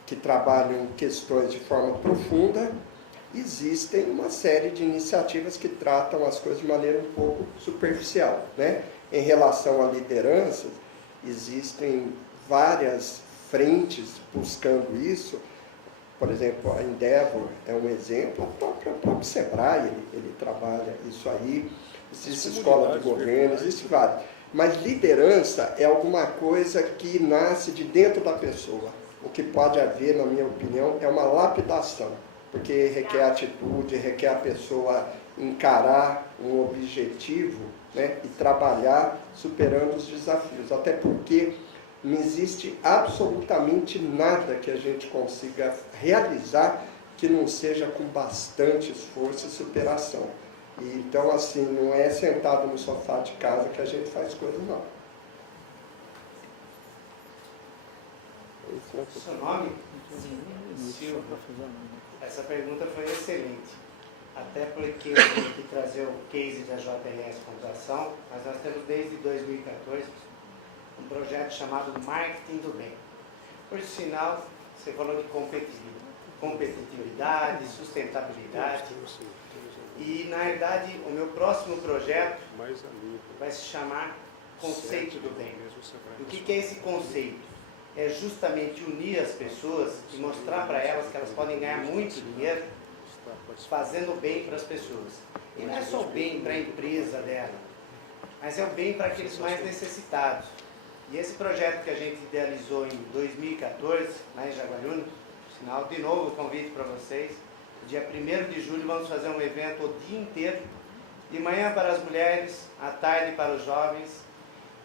que trabalham questões de forma profunda. Existem uma série de iniciativas que tratam as coisas de maneira um pouco superficial, né? Em relação à liderança, existem várias frentes buscando isso. Por exemplo, a Endeavor é um exemplo, o próprio Sebrae, ele trabalha isso aí, existe escola de governo, existe vários. Mas liderança é alguma coisa que nasce de dentro da pessoa. O que pode haver, na minha opinião, é uma lapidação, porque requer atitude, requer a pessoa encarar um objetivo, né, e trabalhar superando os desafios. Até porque não existe absolutamente nada que a gente consiga realizar que não seja com bastante esforço e superação. Então, assim, não é sentado no sofá de casa que a gente faz coisa, não. Seu nome? Silvio. Essa pergunta foi excelente. Até porque eu tenho que trazer o case da JRS Computação, mas nós temos desde 2014 um projeto chamado Marketing do Bem. Por sinal, você falou de competitividade, sustentabilidade. E, na verdade, o meu próximo projeto vai se chamar Conceito do Bem. O que é esse conceito? É justamente unir as pessoas e mostrar para elas que elas podem ganhar muito dinheiro fazendo bem para as pessoas. E não é só o bem para a empresa dela, mas é o bem para aqueles mais necessitados. E esse projeto que a gente idealizou em 2014, lá em Jaguariúna, sinal, de novo o convite para vocês. Dia 1º de julho vamos fazer um evento o dia inteiro, de manhã para as mulheres, à tarde para os jovens,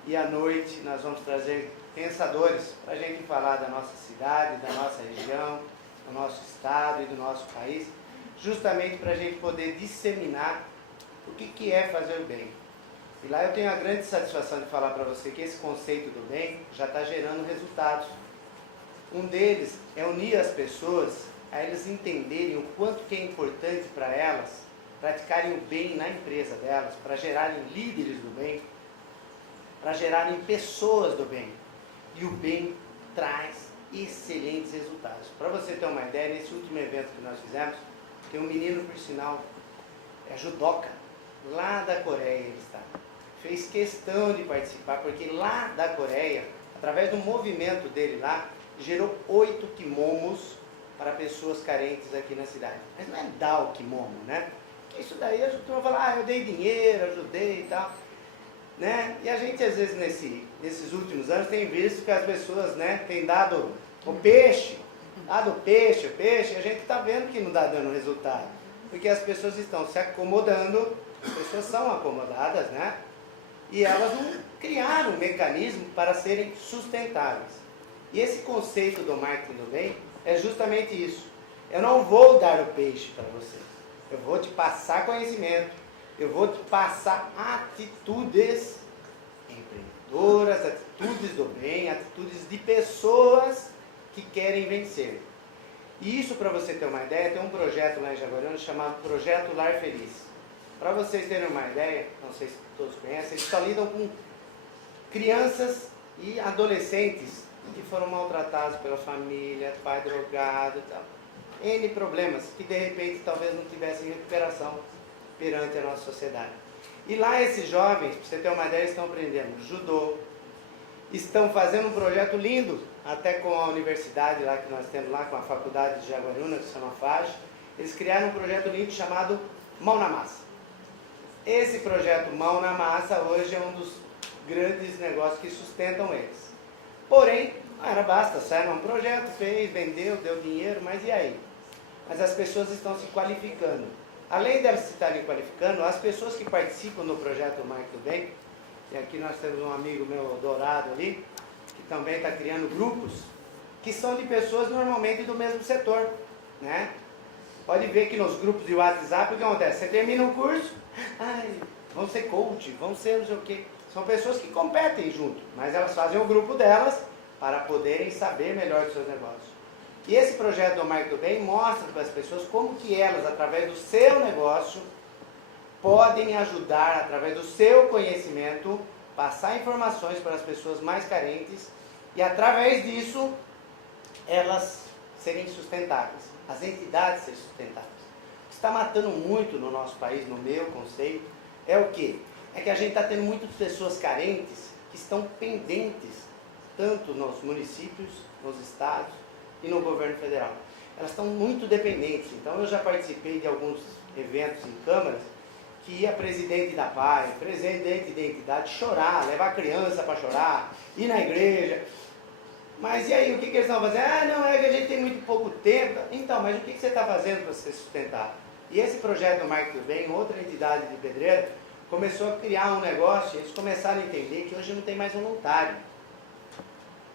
e à noite nós vamos trazer pensadores para a gente falar da nossa cidade, da nossa região, do nosso estado e do nosso país, justamente para a gente poder disseminar o que é fazer o bem. E lá eu tenho a grande satisfação de falar para você que esse conceito do bem já está gerando resultados. Um deles é unir as pessoas a eles entenderem o quanto que é importante para elas praticarem o bem na empresa delas, para gerarem líderes do bem, para gerarem pessoas do bem. E o bem traz excelentes resultados. Para você ter uma ideia, nesse último evento que nós fizemos, tem um menino, por sinal, é judoca, lá da Coreia ele está. Fez questão de participar, porque lá da Coreia, através do movimento dele lá, gerou 8 kimonos para pessoas carentes aqui na cidade. Mas não é dar o kimono, né? Porque isso daí a gente vai falar, eu dei dinheiro, ajudei e tal. Né? E a gente, às vezes, nesses últimos anos, tem visto que as pessoas, né, têm dado o peixe, e a gente está vendo que não está dando resultado. Porque as pessoas estão se acomodando, as pessoas são acomodadas, né? E elas não criaram um mecanismo para serem sustentáveis. E esse conceito do marketing do bem é justamente isso. Eu não vou dar o peixe para você. Eu vou te passar conhecimento. Eu vou te passar atitudes empreendedoras, atitudes do bem, atitudes de pessoas que querem vencer. E isso, para você ter uma ideia, tem um projeto lá em Jaguariúna chamado Projeto Lar Feliz. Para vocês terem uma ideia, não sei se todos conhecem, eles só lidam com crianças e adolescentes que foram maltratados pela família, pai drogado e tal. N problemas que de repente talvez não tivessem recuperação perante a nossa sociedade. E lá esses jovens, para você ter uma ideia, estão aprendendo judô, estão fazendo um projeto lindo, até com a universidade lá que nós temos lá, com a faculdade de Jaguariúna, que se chama FAJ, eles criaram um projeto lindo chamado Mão na Massa. Esse projeto Mão na Massa hoje é um dos grandes negócios que sustentam eles. Porém, não era basta, saiu um projeto, fez, vendeu, deu dinheiro, mas e aí? Mas as pessoas estão se qualificando. Além delas se estarem qualificando, as pessoas que participam do projeto Marketing do Bem, e aqui nós temos um amigo meu, Dourado, ali, que também está criando grupos, que são de pessoas normalmente do mesmo setor, né? Pode ver que nos grupos de WhatsApp, o que acontece? Você termina um curso, vão ser coach, vão ser não sei o quê. São pessoas que competem junto, mas elas fazem o grupo delas para poderem saber melhor dos seus negócios. E esse projeto do Marketing do Bem mostra para as pessoas como que elas, através do seu negócio, podem ajudar, através do seu conhecimento, passar informações para as pessoas mais carentes e, através disso, elas serem sustentáveis, as entidades serem sustentáveis. O que está matando muito no nosso país, no meu conceito, é o quê? É que a gente está tendo muitas pessoas carentes que estão pendentes, tanto nos municípios, nos estados e no governo federal. Elas estão muito dependentes. Então eu já participei de alguns eventos em câmaras que ia presidente da PAI, presidente da entidade chorar, levar a criança para chorar, ir na igreja. Mas e aí, o que eles estão fazendo? Não, é que a gente tem muito pouco tempo. Então, mas o que você está fazendo para se sustentar? E esse projeto do Marketing do Bem, outra entidade de Pedreira, começou a criar um negócio, eles começaram a entender que hoje não tem mais voluntário.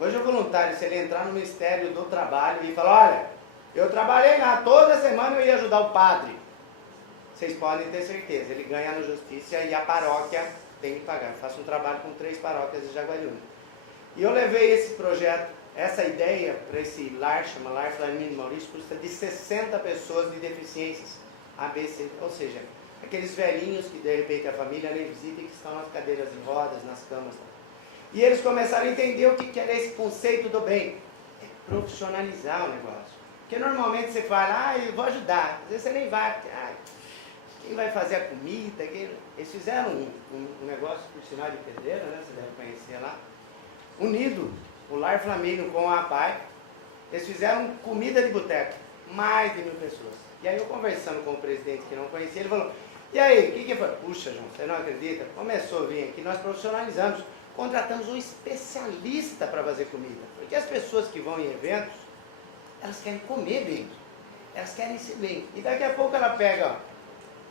Hoje o voluntário, se ele entrar no Ministério do Trabalho e falar, olha, eu trabalhei lá, toda semana eu ia ajudar o padre. Vocês podem ter certeza, ele ganha na justiça e a paróquia tem que pagar. Eu faço um trabalho com 3 paróquias de Jaguariúna. E eu levei esse projeto, essa ideia para esse lar, chama Lar Flamínio Maurício, custa de 60 pessoas de deficiências ABC, ou seja, aqueles velhinhos que de repente a família nem visita e que estão nas cadeiras de rodas, nas camas. E eles começaram a entender o que era esse conceito do bem. É profissionalizar o negócio. Porque normalmente você fala, eu vou ajudar. Às vezes você nem vai, quem vai fazer a comida? Eles fizeram um negócio, por sinal de Pedreira, né? Você deve conhecer lá. Unido, o Lar Flamínio com a PAI, eles fizeram comida de boteco. Mais de 1000 pessoas. E aí eu conversando com o presidente que não conhecia, ele falou, e aí, o que foi? Puxa, João, você não acredita? Começou a vir aqui, nós profissionalizamos, contratamos um especialista para fazer comida. Porque as pessoas que vão em eventos, elas querem comer bem, elas querem ser bem. E daqui a pouco ela pega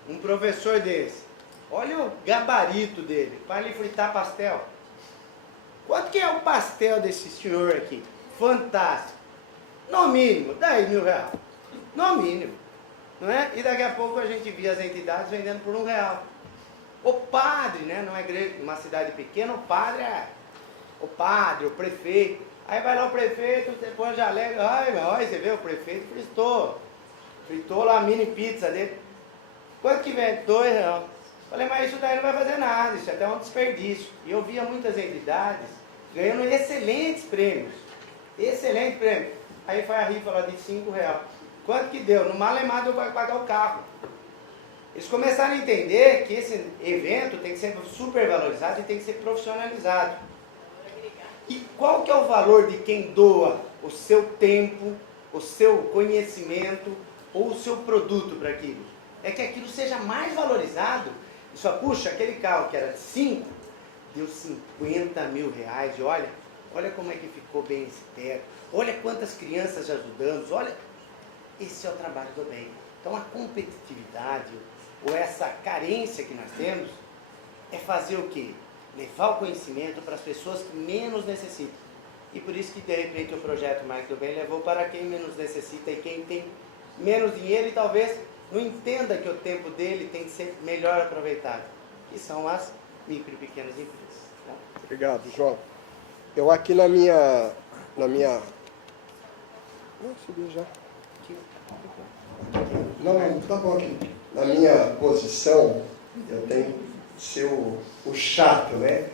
um professor desse, olha o gabarito dele, para ele fritar pastel. Quanto que é o pastel desse senhor aqui? Fantástico. No mínimo, 10 mil reais. No mínimo. Não é? E daqui a pouco a gente via as entidades vendendo por R$1. O padre, né? Não é igreja, uma cidade pequena, o padre, o prefeito, Aí vai lá o prefeito, você põe já alega, ai, olha, você vê, o prefeito fritou lá a mini pizza dele. Quanto que vem? R$2. Falei, mas isso daí não vai fazer nada, isso é até um desperdício. E eu via muitas entidades ganhando excelentes prêmios. Excelente prêmio. Aí foi a rifa lá de R$5. Quanto que deu? No malemar eu vou pagar o carro. Eles começaram a entender que esse evento tem que ser super valorizado e tem que ser profissionalizado. E qual que é o valor de quem doa o seu tempo, o seu conhecimento ou o seu produto para aquilo? É que aquilo seja mais valorizado. E só, puxa, aquele carro que era de 5, deu R$50 mil. E olha como é que ficou bem esse teto. Olha quantas crianças já ajudamos. Olha, esse é o trabalho do bem. Então a competitividade, ou essa carência que nós temos, é fazer o quê? Levar o conhecimento para as pessoas que menos necessitam. E por isso que de repente o projeto Marca do Bem levou para quem menos necessita e quem tem menos dinheiro e talvez não entenda que o tempo dele tem que ser melhor aproveitado, que são as micro e pequenas empresas. Tá? Obrigado, João. Eu aqui na minha... Não, subi já. Não, tá bom aqui. Na minha posição, eu tenho que ser o chato, né?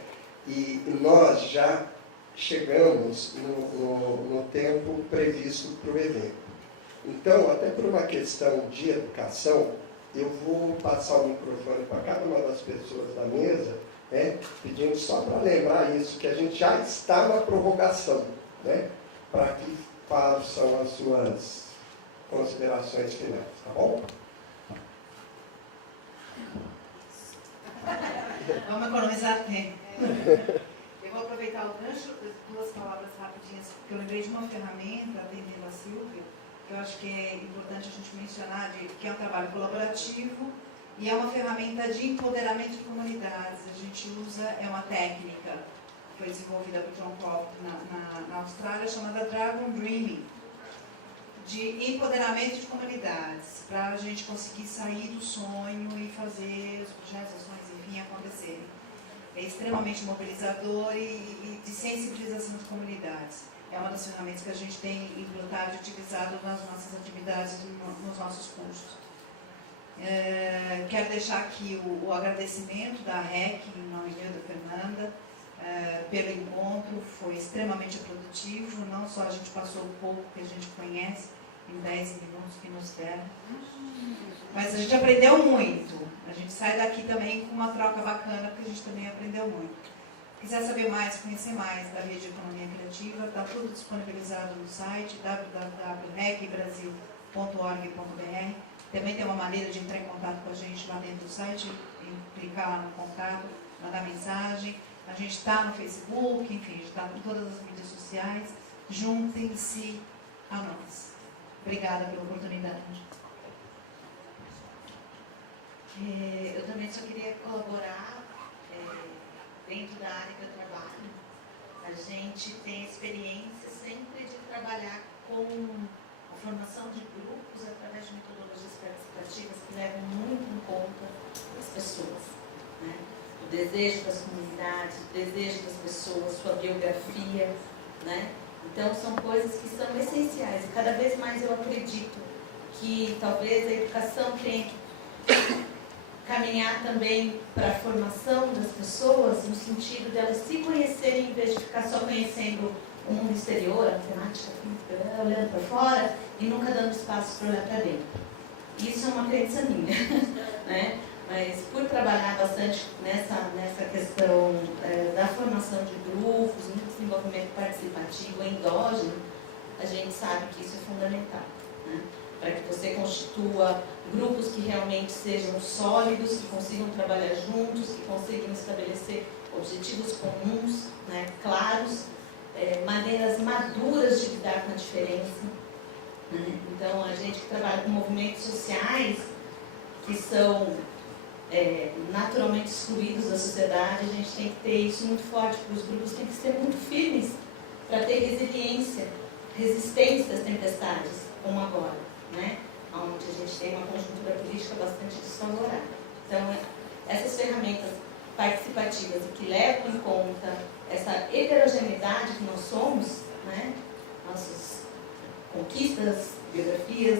E nós já chegamos no tempo previsto para o evento. Então, até por uma questão de educação, eu vou passar o microfone para cada uma das pessoas da mesa, né, pedindo só para lembrar isso, que a gente já está na prorrogação, né, para que façam as suas considerações finais, tá bom? Vamos economizar tempo. Eu vou aproveitar o gancho, duas palavras rapidinhas, porque eu lembrei de uma ferramenta, atendendo a Silvia, que eu acho que é importante a gente mencionar, que é um trabalho colaborativo e é uma ferramenta de empoderamento de comunidades. A gente usa, é uma técnica que foi desenvolvida por John Croft na Austrália, chamada Dragon Dreaming, de empoderamento de comunidades, para a gente conseguir sair do sonho e fazer os projetos, ações, enfim, acontecerem. É extremamente mobilizador e de sensibilização de comunidades. É uma das ferramentas que a gente tem implantado e utilizado nas nossas atividades, nos nossos cursos. Quero deixar aqui o agradecimento da REC, em nome meu, da Fernanda, pelo encontro. Foi extremamente produtivo, não só a gente passou o pouco que a gente conhece, em 10 minutos que nos deram, mas a gente aprendeu muito. A gente sai daqui também com uma troca bacana, porque a gente também aprendeu muito. Quiser saber mais, conhecer mais da Rede de Economia Criativa, está tudo disponibilizado no site www.recbrasil.org.br. Também tem uma maneira de entrar em contato com a gente lá dentro do site, clicar lá no contato, mandar mensagem. A gente está no Facebook, enfim, a gente está em todas as mídias sociais. Juntem-se a nós. Obrigada pela oportunidade. Eu também só queria colaborar dentro da área que eu trabalho. A gente tem experiência sempre de trabalhar com a formação de grupos através de metodologias participativas que levam muito em conta as pessoas, né? O desejo das comunidades, o desejo das pessoas, sua biografia, né? Então são coisas que são essenciais e cada vez mais eu acredito que talvez a educação tenha que caminhar também para a formação das pessoas no sentido de elas se conhecerem em vez de ficar só conhecendo o mundo exterior, a matemática, olhando para fora e nunca dando espaço para olhar para dentro. Isso é uma crença minha, né? Mas por trabalhar bastante nessa questão da formação de grupos, no desenvolvimento participativo, endógeno, a gente sabe que isso é fundamental, né? Para que você constitua grupos que realmente sejam sólidos, que consigam trabalhar juntos, que consigam estabelecer objetivos comuns, né, claros, maneiras maduras de lidar com a diferença, né? Então, a gente que trabalha com movimentos sociais, que são naturalmente excluídos da sociedade, a gente tem que ter isso muito forte, porque os grupos têm que ser muito firmes para ter resistência às tempestades, como agora, né? Onde a gente tem uma conjuntura política bastante desfavorável. Então, essas ferramentas participativas e que levam em conta essa heterogeneidade que nós somos, né? Nossas conquistas, biografias,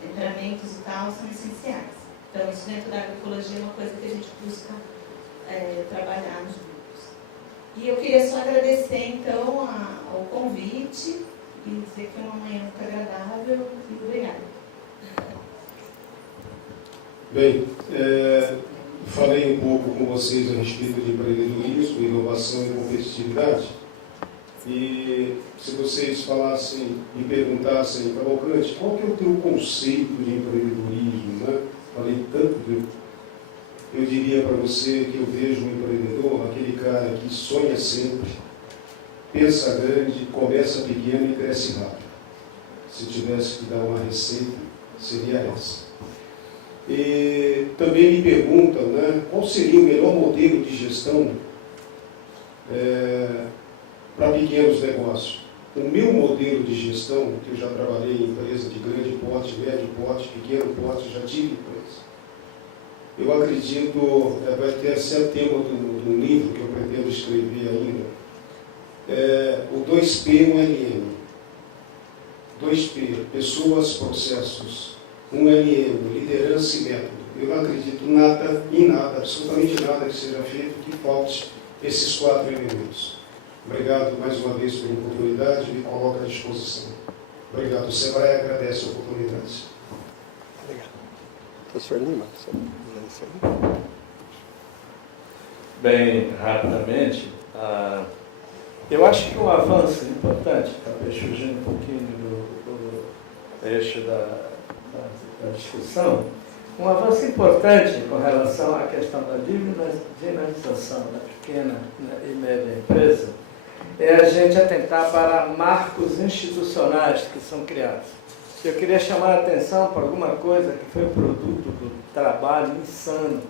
temperamentos e tal são essenciais. Então, isso dentro da agroecologia é uma coisa que a gente busca trabalhar nos grupos. E eu queria só agradecer, então, ao convite e dizer que foi uma manhã muito agradável e obrigada. Bem, falei um pouco com vocês a respeito de empreendedorismo, inovação e competitividade. E se vocês falassem e perguntassem, Cavalcante, qual que é o teu conceito de empreendedorismo, né? Falei tanto eu diria para você que eu vejo um empreendedor, aquele cara que sonha sempre, pensa grande, começa pequeno e cresce rápido. Se tivesse que dar uma receita, seria essa. E também me perguntam, né, qual seria o melhor modelo de gestão para pequenos negócios. O meu modelo de gestão, que eu já trabalhei em empresa de grande porte, médio porte, pequeno porte, já tive empresa. Eu acredito, vai ter esse tema do livro que eu pretendo escrever ainda, o 2P e o LM. 2P, pessoas, processos. 1LM, liderança e método. Eu não acredito em nada, absolutamente nada que seja feito que falte esses 4 elementos. Obrigado mais uma vez pela oportunidade e me coloco à disposição. Obrigado. O Sebrae agradece a oportunidade. Obrigado. Professor Lima, Bem, rapidamente, eu acho que um avanço importante, talvez fugindo um pouquinho do eixo da discussão, um avanço importante com relação à questão da dinamização da pequena e média empresa é a gente atentar para marcos institucionais que são criados. Eu queria chamar a atenção para alguma coisa que foi produto do trabalho insano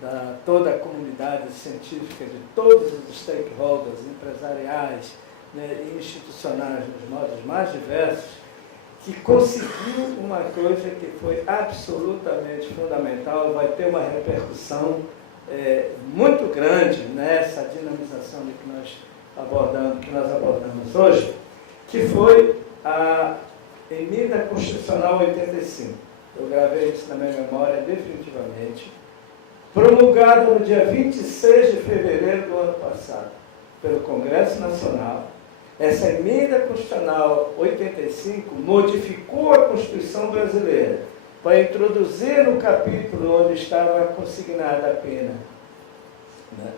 da toda a comunidade científica, de todos os stakeholders empresariais, né, e institucionais, nos modos mais diversos, que conseguiu uma coisa que foi absolutamente fundamental, vai ter uma repercussão muito grande nessa dinamização de que nós abordamos hoje, que foi a Emenda Constitucional 85. Eu gravei isso na minha memória definitivamente, promulgada no dia 26 de fevereiro do ano passado, pelo Congresso Nacional. Essa Emenda Constitucional 85 modificou a Constituição brasileira para introduzir no capítulo onde estava consignada a pena, né,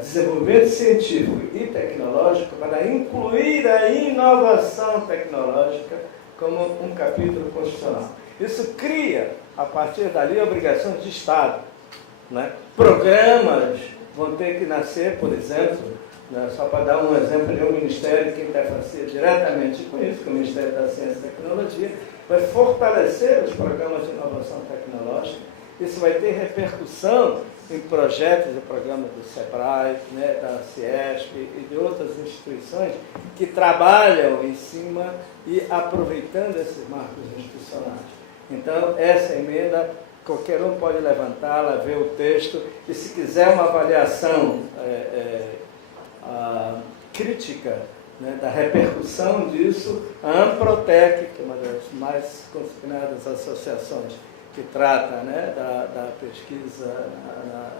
desenvolvimento científico e tecnológico, para incluir a inovação tecnológica como um capítulo constitucional. Isso cria, a partir dali, obrigações de Estado, né? Programas vão ter que nascer, por exemplo, só para dar um exemplo de um ministério que interfacia diretamente com isso, que é o Ministério da Ciência e Tecnologia, vai fortalecer os programas de inovação tecnológica. Isso vai ter repercussão em projetos e programas do Sebrae, né, da Ciesp e de outras instituições que trabalham em cima e aproveitando esses marcos institucionais. Então, essa emenda, qualquer um pode levantá-la, ver o texto, e se quiser uma avaliação crítica, né, da repercussão disso, a Amprotec, que é uma das mais consignadas associações que trata, né, da pesquisa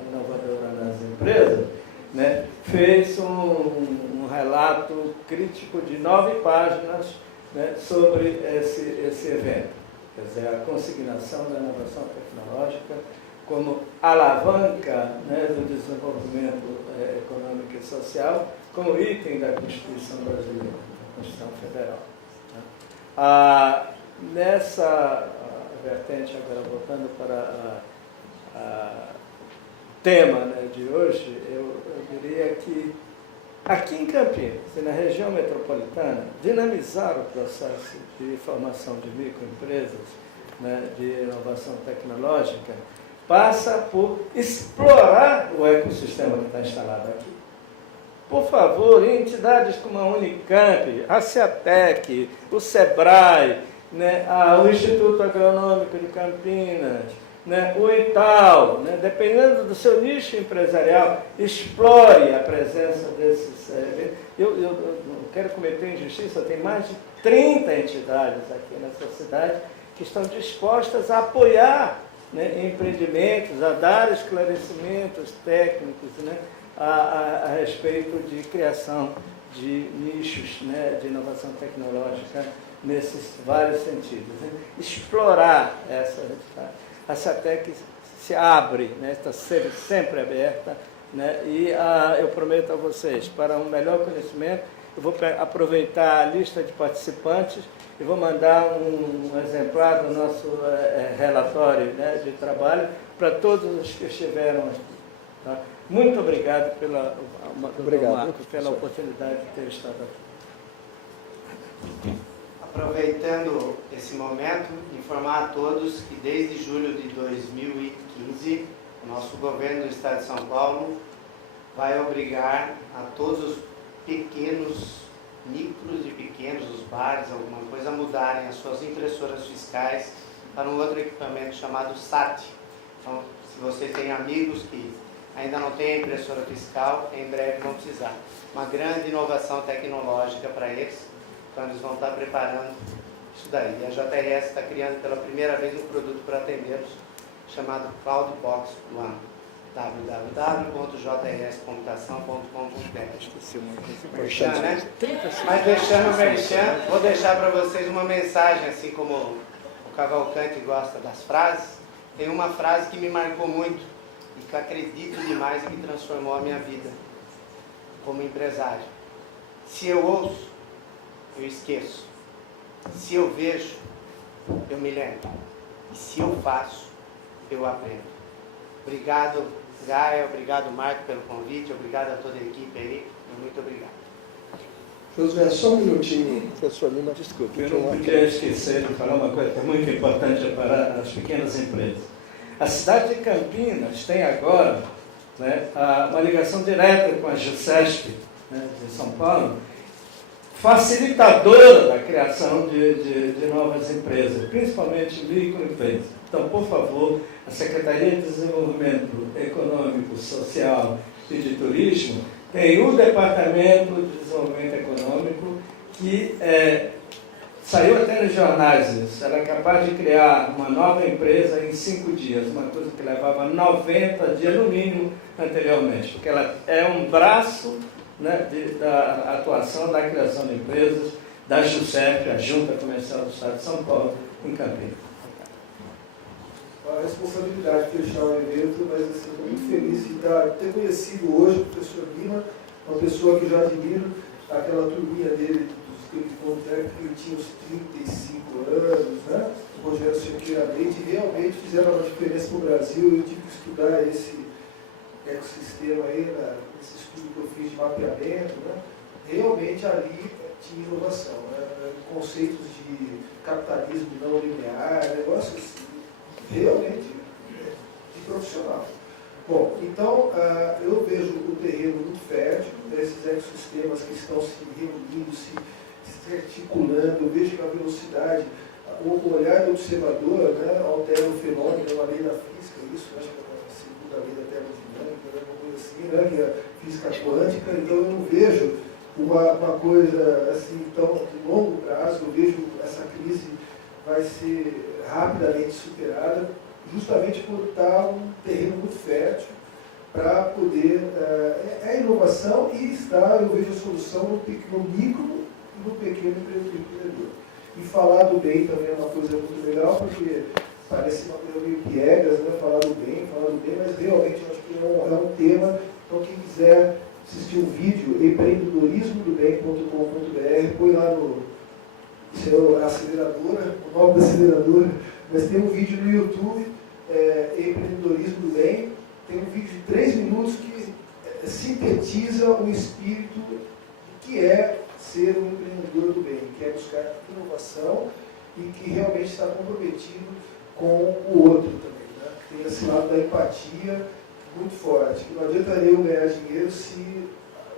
inovadora nas empresas, né, fez um relato crítico de 9 páginas, né, sobre esse evento. Quer dizer, a consignação da inovação tecnológica como alavanca, né, do desenvolvimento econômico e social, como item da Constituição brasileira, da Constituição Federal. Né. Nessa vertente, agora voltando para o tema, né, de hoje, eu diria que aqui em Campinas e na região metropolitana, dinamizar o processo de formação de microempresas, né, de inovação tecnológica, passa por explorar o ecossistema que está instalado aqui. Por favor, entidades como a Unicamp, a Ciatec, o Sebrae, né, o Instituto Agronômico de Campinas, né, o Itaú, né, dependendo do seu nicho empresarial, explore a presença desses. Eu não quero cometer injustiça, tem mais de 30 entidades aqui nessa cidade que estão dispostas a apoiar, né, empreendimentos, a dar esclarecimentos técnicos, né, a respeito de criação de nichos, né, de inovação tecnológica nesses vários sentidos. Né? Explorar essa tech se abre, né, está sempre aberta, né, e eu prometo a vocês, para um melhor conhecimento, eu vou aproveitar a lista de participantes e vou mandar um exemplar do nosso relatório, né, de trabalho para todos os que estiveram aqui. Tá? Muito obrigado pela oportunidade de ter estado aqui. Aproveitando esse momento, informar a todos que desde julho de 2015, o nosso governo do Estado de São Paulo vai obrigar a todos os pequenos, micros e pequenos, os bares, alguma coisa, a mudarem as suas impressoras fiscais para um outro equipamento chamado SAT. Então, se vocês têm amigos que ainda não têm a impressora fiscal, em breve vão precisar. Uma grande inovação tecnológica para eles, então eles vão estar preparando isso daí. E a JRS está criando pela primeira vez um produto para atendê-los, chamado Cloudbox One, www.jrscomputação.com.br. Né? Mas deixando o merchan, vou deixar para vocês uma mensagem, assim como o Cavalcante gosta das frases. Tem uma frase que me marcou muito e que eu acredito demais e que transformou a minha vida como empresário. Se eu ouço, eu esqueço. Se eu vejo, eu me lembro. E se eu faço, eu aprendo. Obrigado, Gaia, obrigado, Marco, pelo convite, obrigado a toda a equipe aí, e muito obrigado. Josué, só um minutinho. Professor Lima, desculpe, eu não podia esquecer de falar uma coisa que é muito importante para as pequenas empresas. A cidade de Campinas tem agora, né, uma ligação direta com a GIUSESP, né, de São Paulo, facilitadora da criação de novas empresas, principalmente microempresas. Então, por favor, a Secretaria de Desenvolvimento Econômico, Social e de Turismo tem o Departamento de Desenvolvimento Econômico que saiu até nos jornais isso. Ela é capaz de criar uma nova empresa em 5 dias, uma coisa que levava 90 dias no mínimo anteriormente, porque ela é um braço, né, da atuação da criação de empresas da JUSEP, a Junta Comercial do Estado de São Paulo, em Campinas. A responsabilidade de fechar o evento, mas assim, estou muito feliz de ter conhecido hoje o professor Lima, uma pessoa que já admiro, aquela turminha dele, que ele tinha uns 35 anos, né? O Rogério Cerqueira Leite, realmente fizeram uma diferença para o Brasil. Eu tive que estudar esse ecossistema aí, nesse estudo que eu fiz de mapeamento, né? Realmente ali tinha inovação, né? Conceitos de capitalismo não linear, negócios realmente de profissional. Bom, então eu vejo o terreno muito fértil, esses ecossistemas que estão se reunindo, se articulando. Eu vejo que a velocidade, o olhar do observador, né, altera o fenômeno, é uma lei da física, isso, acho que é a segunda lei da termodinâmica, alguma coisa assim, né, que é a física quântica. Então eu não vejo uma coisa assim tão de longo prazo. Eu vejo essa crise vai ser rapidamente superada, justamente por estar um terreno muito fértil para poder... é inovação e eu vejo a solução no micro e no pequeno empreendedor. E falar do bem também é uma coisa muito legal, porque parece uma coisa meio piegas, né? Falar do bem, mas realmente eu acho que é um tema. Então quem quiser assistir um vídeo, empreendedorismodobem.com.br, põe lá no seu aceleradora, o nome da aceleradora, mas tem um vídeo no YouTube, Empreendedorismo do Bem, tem um vídeo de 3 minutos que sintetiza o espírito do que é ser um empreendedor do bem, que é buscar inovação e que realmente está comprometido com o outro também, né? Tem esse lado da empatia muito forte, que não adianta eu ganhar dinheiro se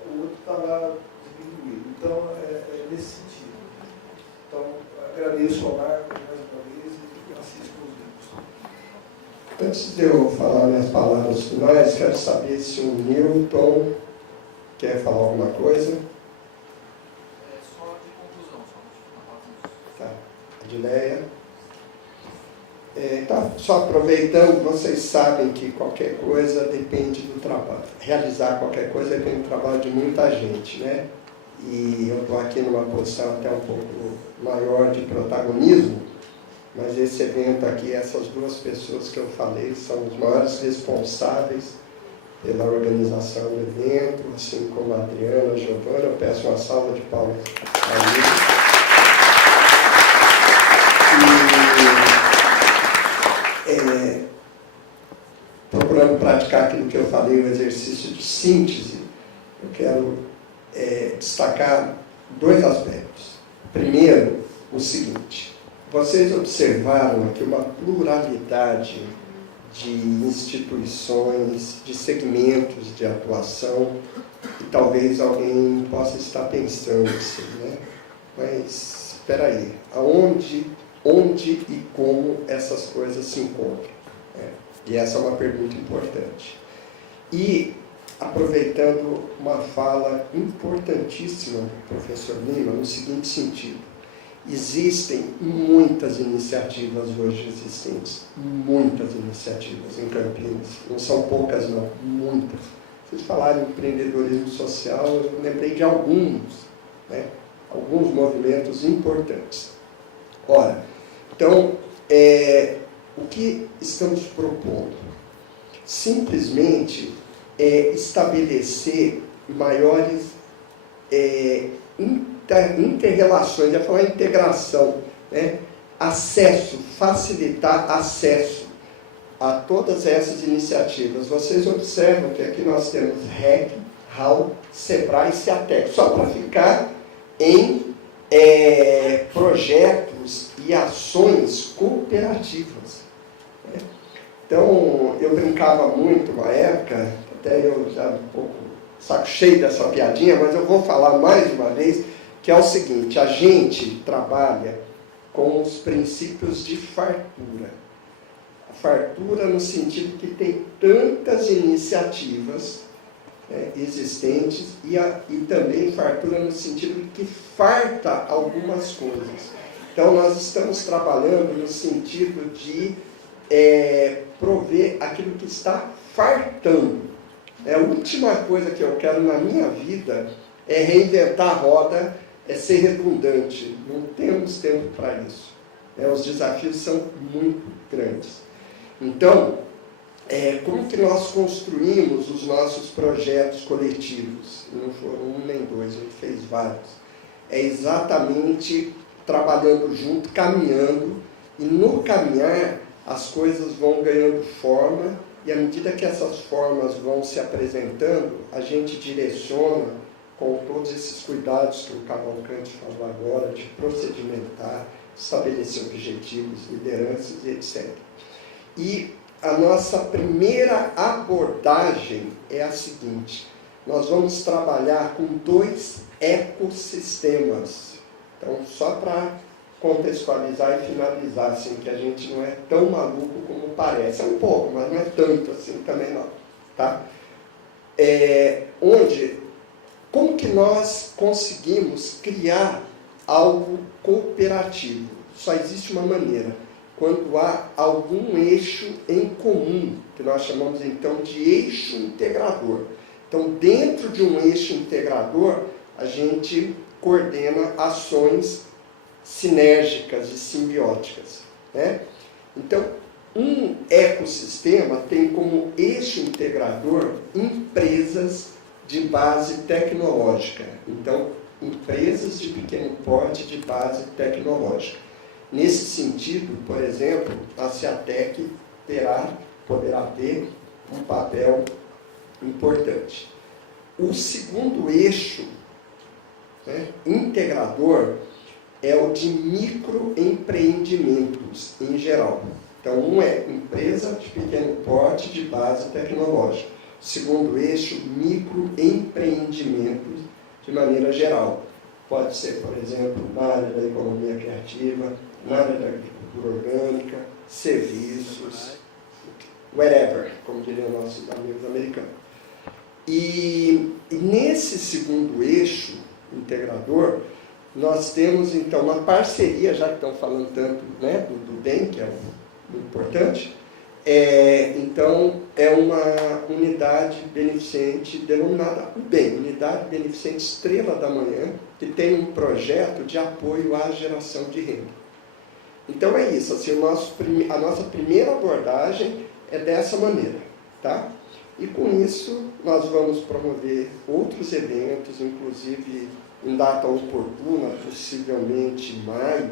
o outro está lá diminuído. Então, é nesse sentido. Então, agradeço ao Marco mais uma vez e assisto os vídeos. Antes de eu falar minhas palavras finais, quero saber se o Newton quer falar alguma coisa. Só de conclusão, só. Tá. Adileia. Só aproveitando, vocês sabem que qualquer coisa depende do trabalho. Realizar qualquer coisa depende do trabalho de muita gente, né? E eu estou aqui numa posição até um pouco maior de protagonismo, mas esse evento aqui, essas duas pessoas que eu falei, são os maiores responsáveis pela organização do evento, assim como a Adriana, a Giovana. Eu peço uma salva de palmas a eles. Procurando praticar aquilo que eu falei, o exercício de síntese, eu quero destacar dois aspectos. Primeiro, o seguinte: vocês observaram aqui uma pluralidade de instituições, de segmentos de atuação, e talvez alguém possa estar pensando assim, né? Mas, espera aí, onde e como essas coisas se encontram? E essa é uma pergunta importante. E, aproveitando uma fala importantíssima do professor Lima, no seguinte sentido: existem muitas iniciativas hoje existentes, muitas iniciativas em Campinas, não são poucas não, muitas. Vocês falaram em empreendedorismo social, eu lembrei de alguns, né? Alguns movimentos importantes. Ora, então, o que estamos propondo? Simplesmente estabelecer maiores inter-relações, ia falar integração, né? Acesso, facilitar acesso a todas essas iniciativas. Vocês observam que aqui nós temos REC, RAU, SEBRAE e SEATEC, só para ficar em projetos e ações cooperativas. Né? Então, eu brincava muito uma época, até eu já um pouco saco cheio dessa piadinha, mas eu vou falar mais uma vez, que é o seguinte: a gente trabalha com os princípios de fartura. A fartura no sentido que tem tantas iniciativas existentes e também fartura no sentido de que farta algumas coisas. Então, nós estamos trabalhando no sentido de prover aquilo que está fartando. A última coisa que eu quero na minha vida é reinventar a roda, é ser redundante. Não temos tempo para isso. Os desafios são muito grandes. Então, como que nós construímos os nossos projetos coletivos? Não foram um nem dois, a gente fez vários. É exatamente trabalhando junto, caminhando, e no caminhar as coisas vão ganhando forma, e à medida que essas formas vão se apresentando, a gente direciona com todos esses cuidados que o Cavalcante falou agora, de procedimentar, estabelecer objetivos, lideranças, etc. E a nossa primeira abordagem é a seguinte: nós vamos trabalhar com 2 ecossistemas. Então, só para contextualizar e finalizar, assim, que a gente não é tão maluco como parece. É um pouco, mas não é tanto assim também não. Tá? Como que nós conseguimos criar algo cooperativo? Só existe uma maneira: quando há algum eixo em comum, que nós chamamos então de eixo integrador. Então, dentro de um eixo integrador, a gente coordena ações sinérgicas e simbióticas. Né? Então, um ecossistema tem como eixo integrador empresas de base tecnológica. Então, empresas de pequeno porte de base tecnológica. Nesse sentido, por exemplo, a SEATEC poderá ter um papel importante. O segundo eixo integrador é o de microempreendimentos em geral. Então, um é empresa de pequeno porte de base tecnológica. O segundo eixo, microempreendimentos de maneira geral. Pode ser, por exemplo, na área da economia criativa, na área da agricultura orgânica, serviços, o que wherever, como diriam nossos amigos americanos. E nesse segundo eixo integrador, nós temos, então, uma parceria, já que estão falando tanto, né, do DEM, que é o importante. Então, é uma unidade beneficente denominada UBEM, Unidade Beneficente Estrela da Manhã, que tem um projeto de apoio à geração de renda. Então, é isso. Assim, a nossa primeira abordagem é dessa maneira, tá? E com isso, nós vamos promover outros eventos, inclusive em data oportuna, possivelmente em maio,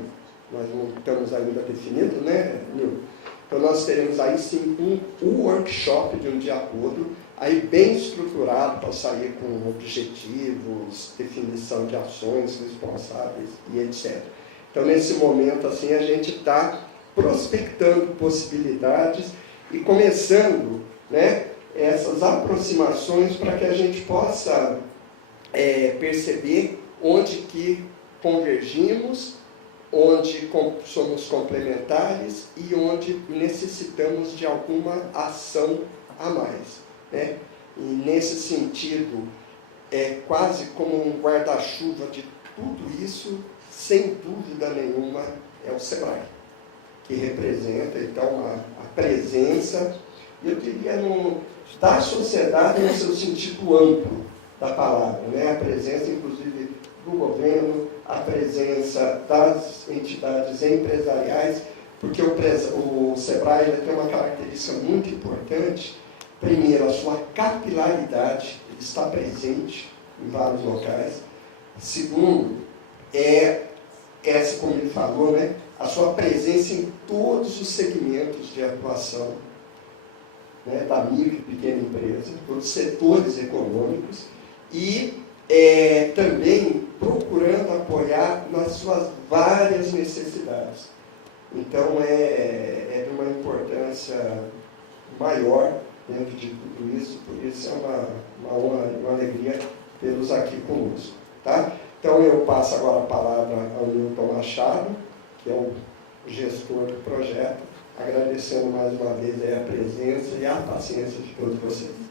nós não estamos ainda definidos, né, Nil? Então nós teremos aí sim um workshop de um dia todo, aí bem estruturado para sair com objetivos, definição de ações responsáveis e etc. Então nesse momento assim a gente está prospectando possibilidades e começando, né, essas aproximações para que a gente possa perceber onde que convergimos, onde somos complementares e onde necessitamos de alguma ação a mais, né? E nesse sentido, é quase como um guarda-chuva de tudo isso, sem dúvida nenhuma, é o SEBRAE, que representa então a presença, eu diria, da sociedade no seu sentido amplo da palavra, né? A presença, inclusive, do governo, a presença das entidades empresariais, porque o SEBRAE tem uma característica muito importante. Primeiro, a sua capilaridade, ele está presente em vários locais. Segundo, essa, como ele falou, né? A sua presença em todos os segmentos de atuação, né, da micro e pequena empresa, todos os setores econômicos, e também procurando apoiar nas suas várias necessidades. Então, é de uma importância maior dentro de tudo isso, por isso é uma honra e uma alegria tê-los aqui conosco. Tá? Então, eu passo agora a palavra ao Nilton Machado, que é o gestor do projeto, agradecendo mais uma vez a presença e a paciência de todos vocês.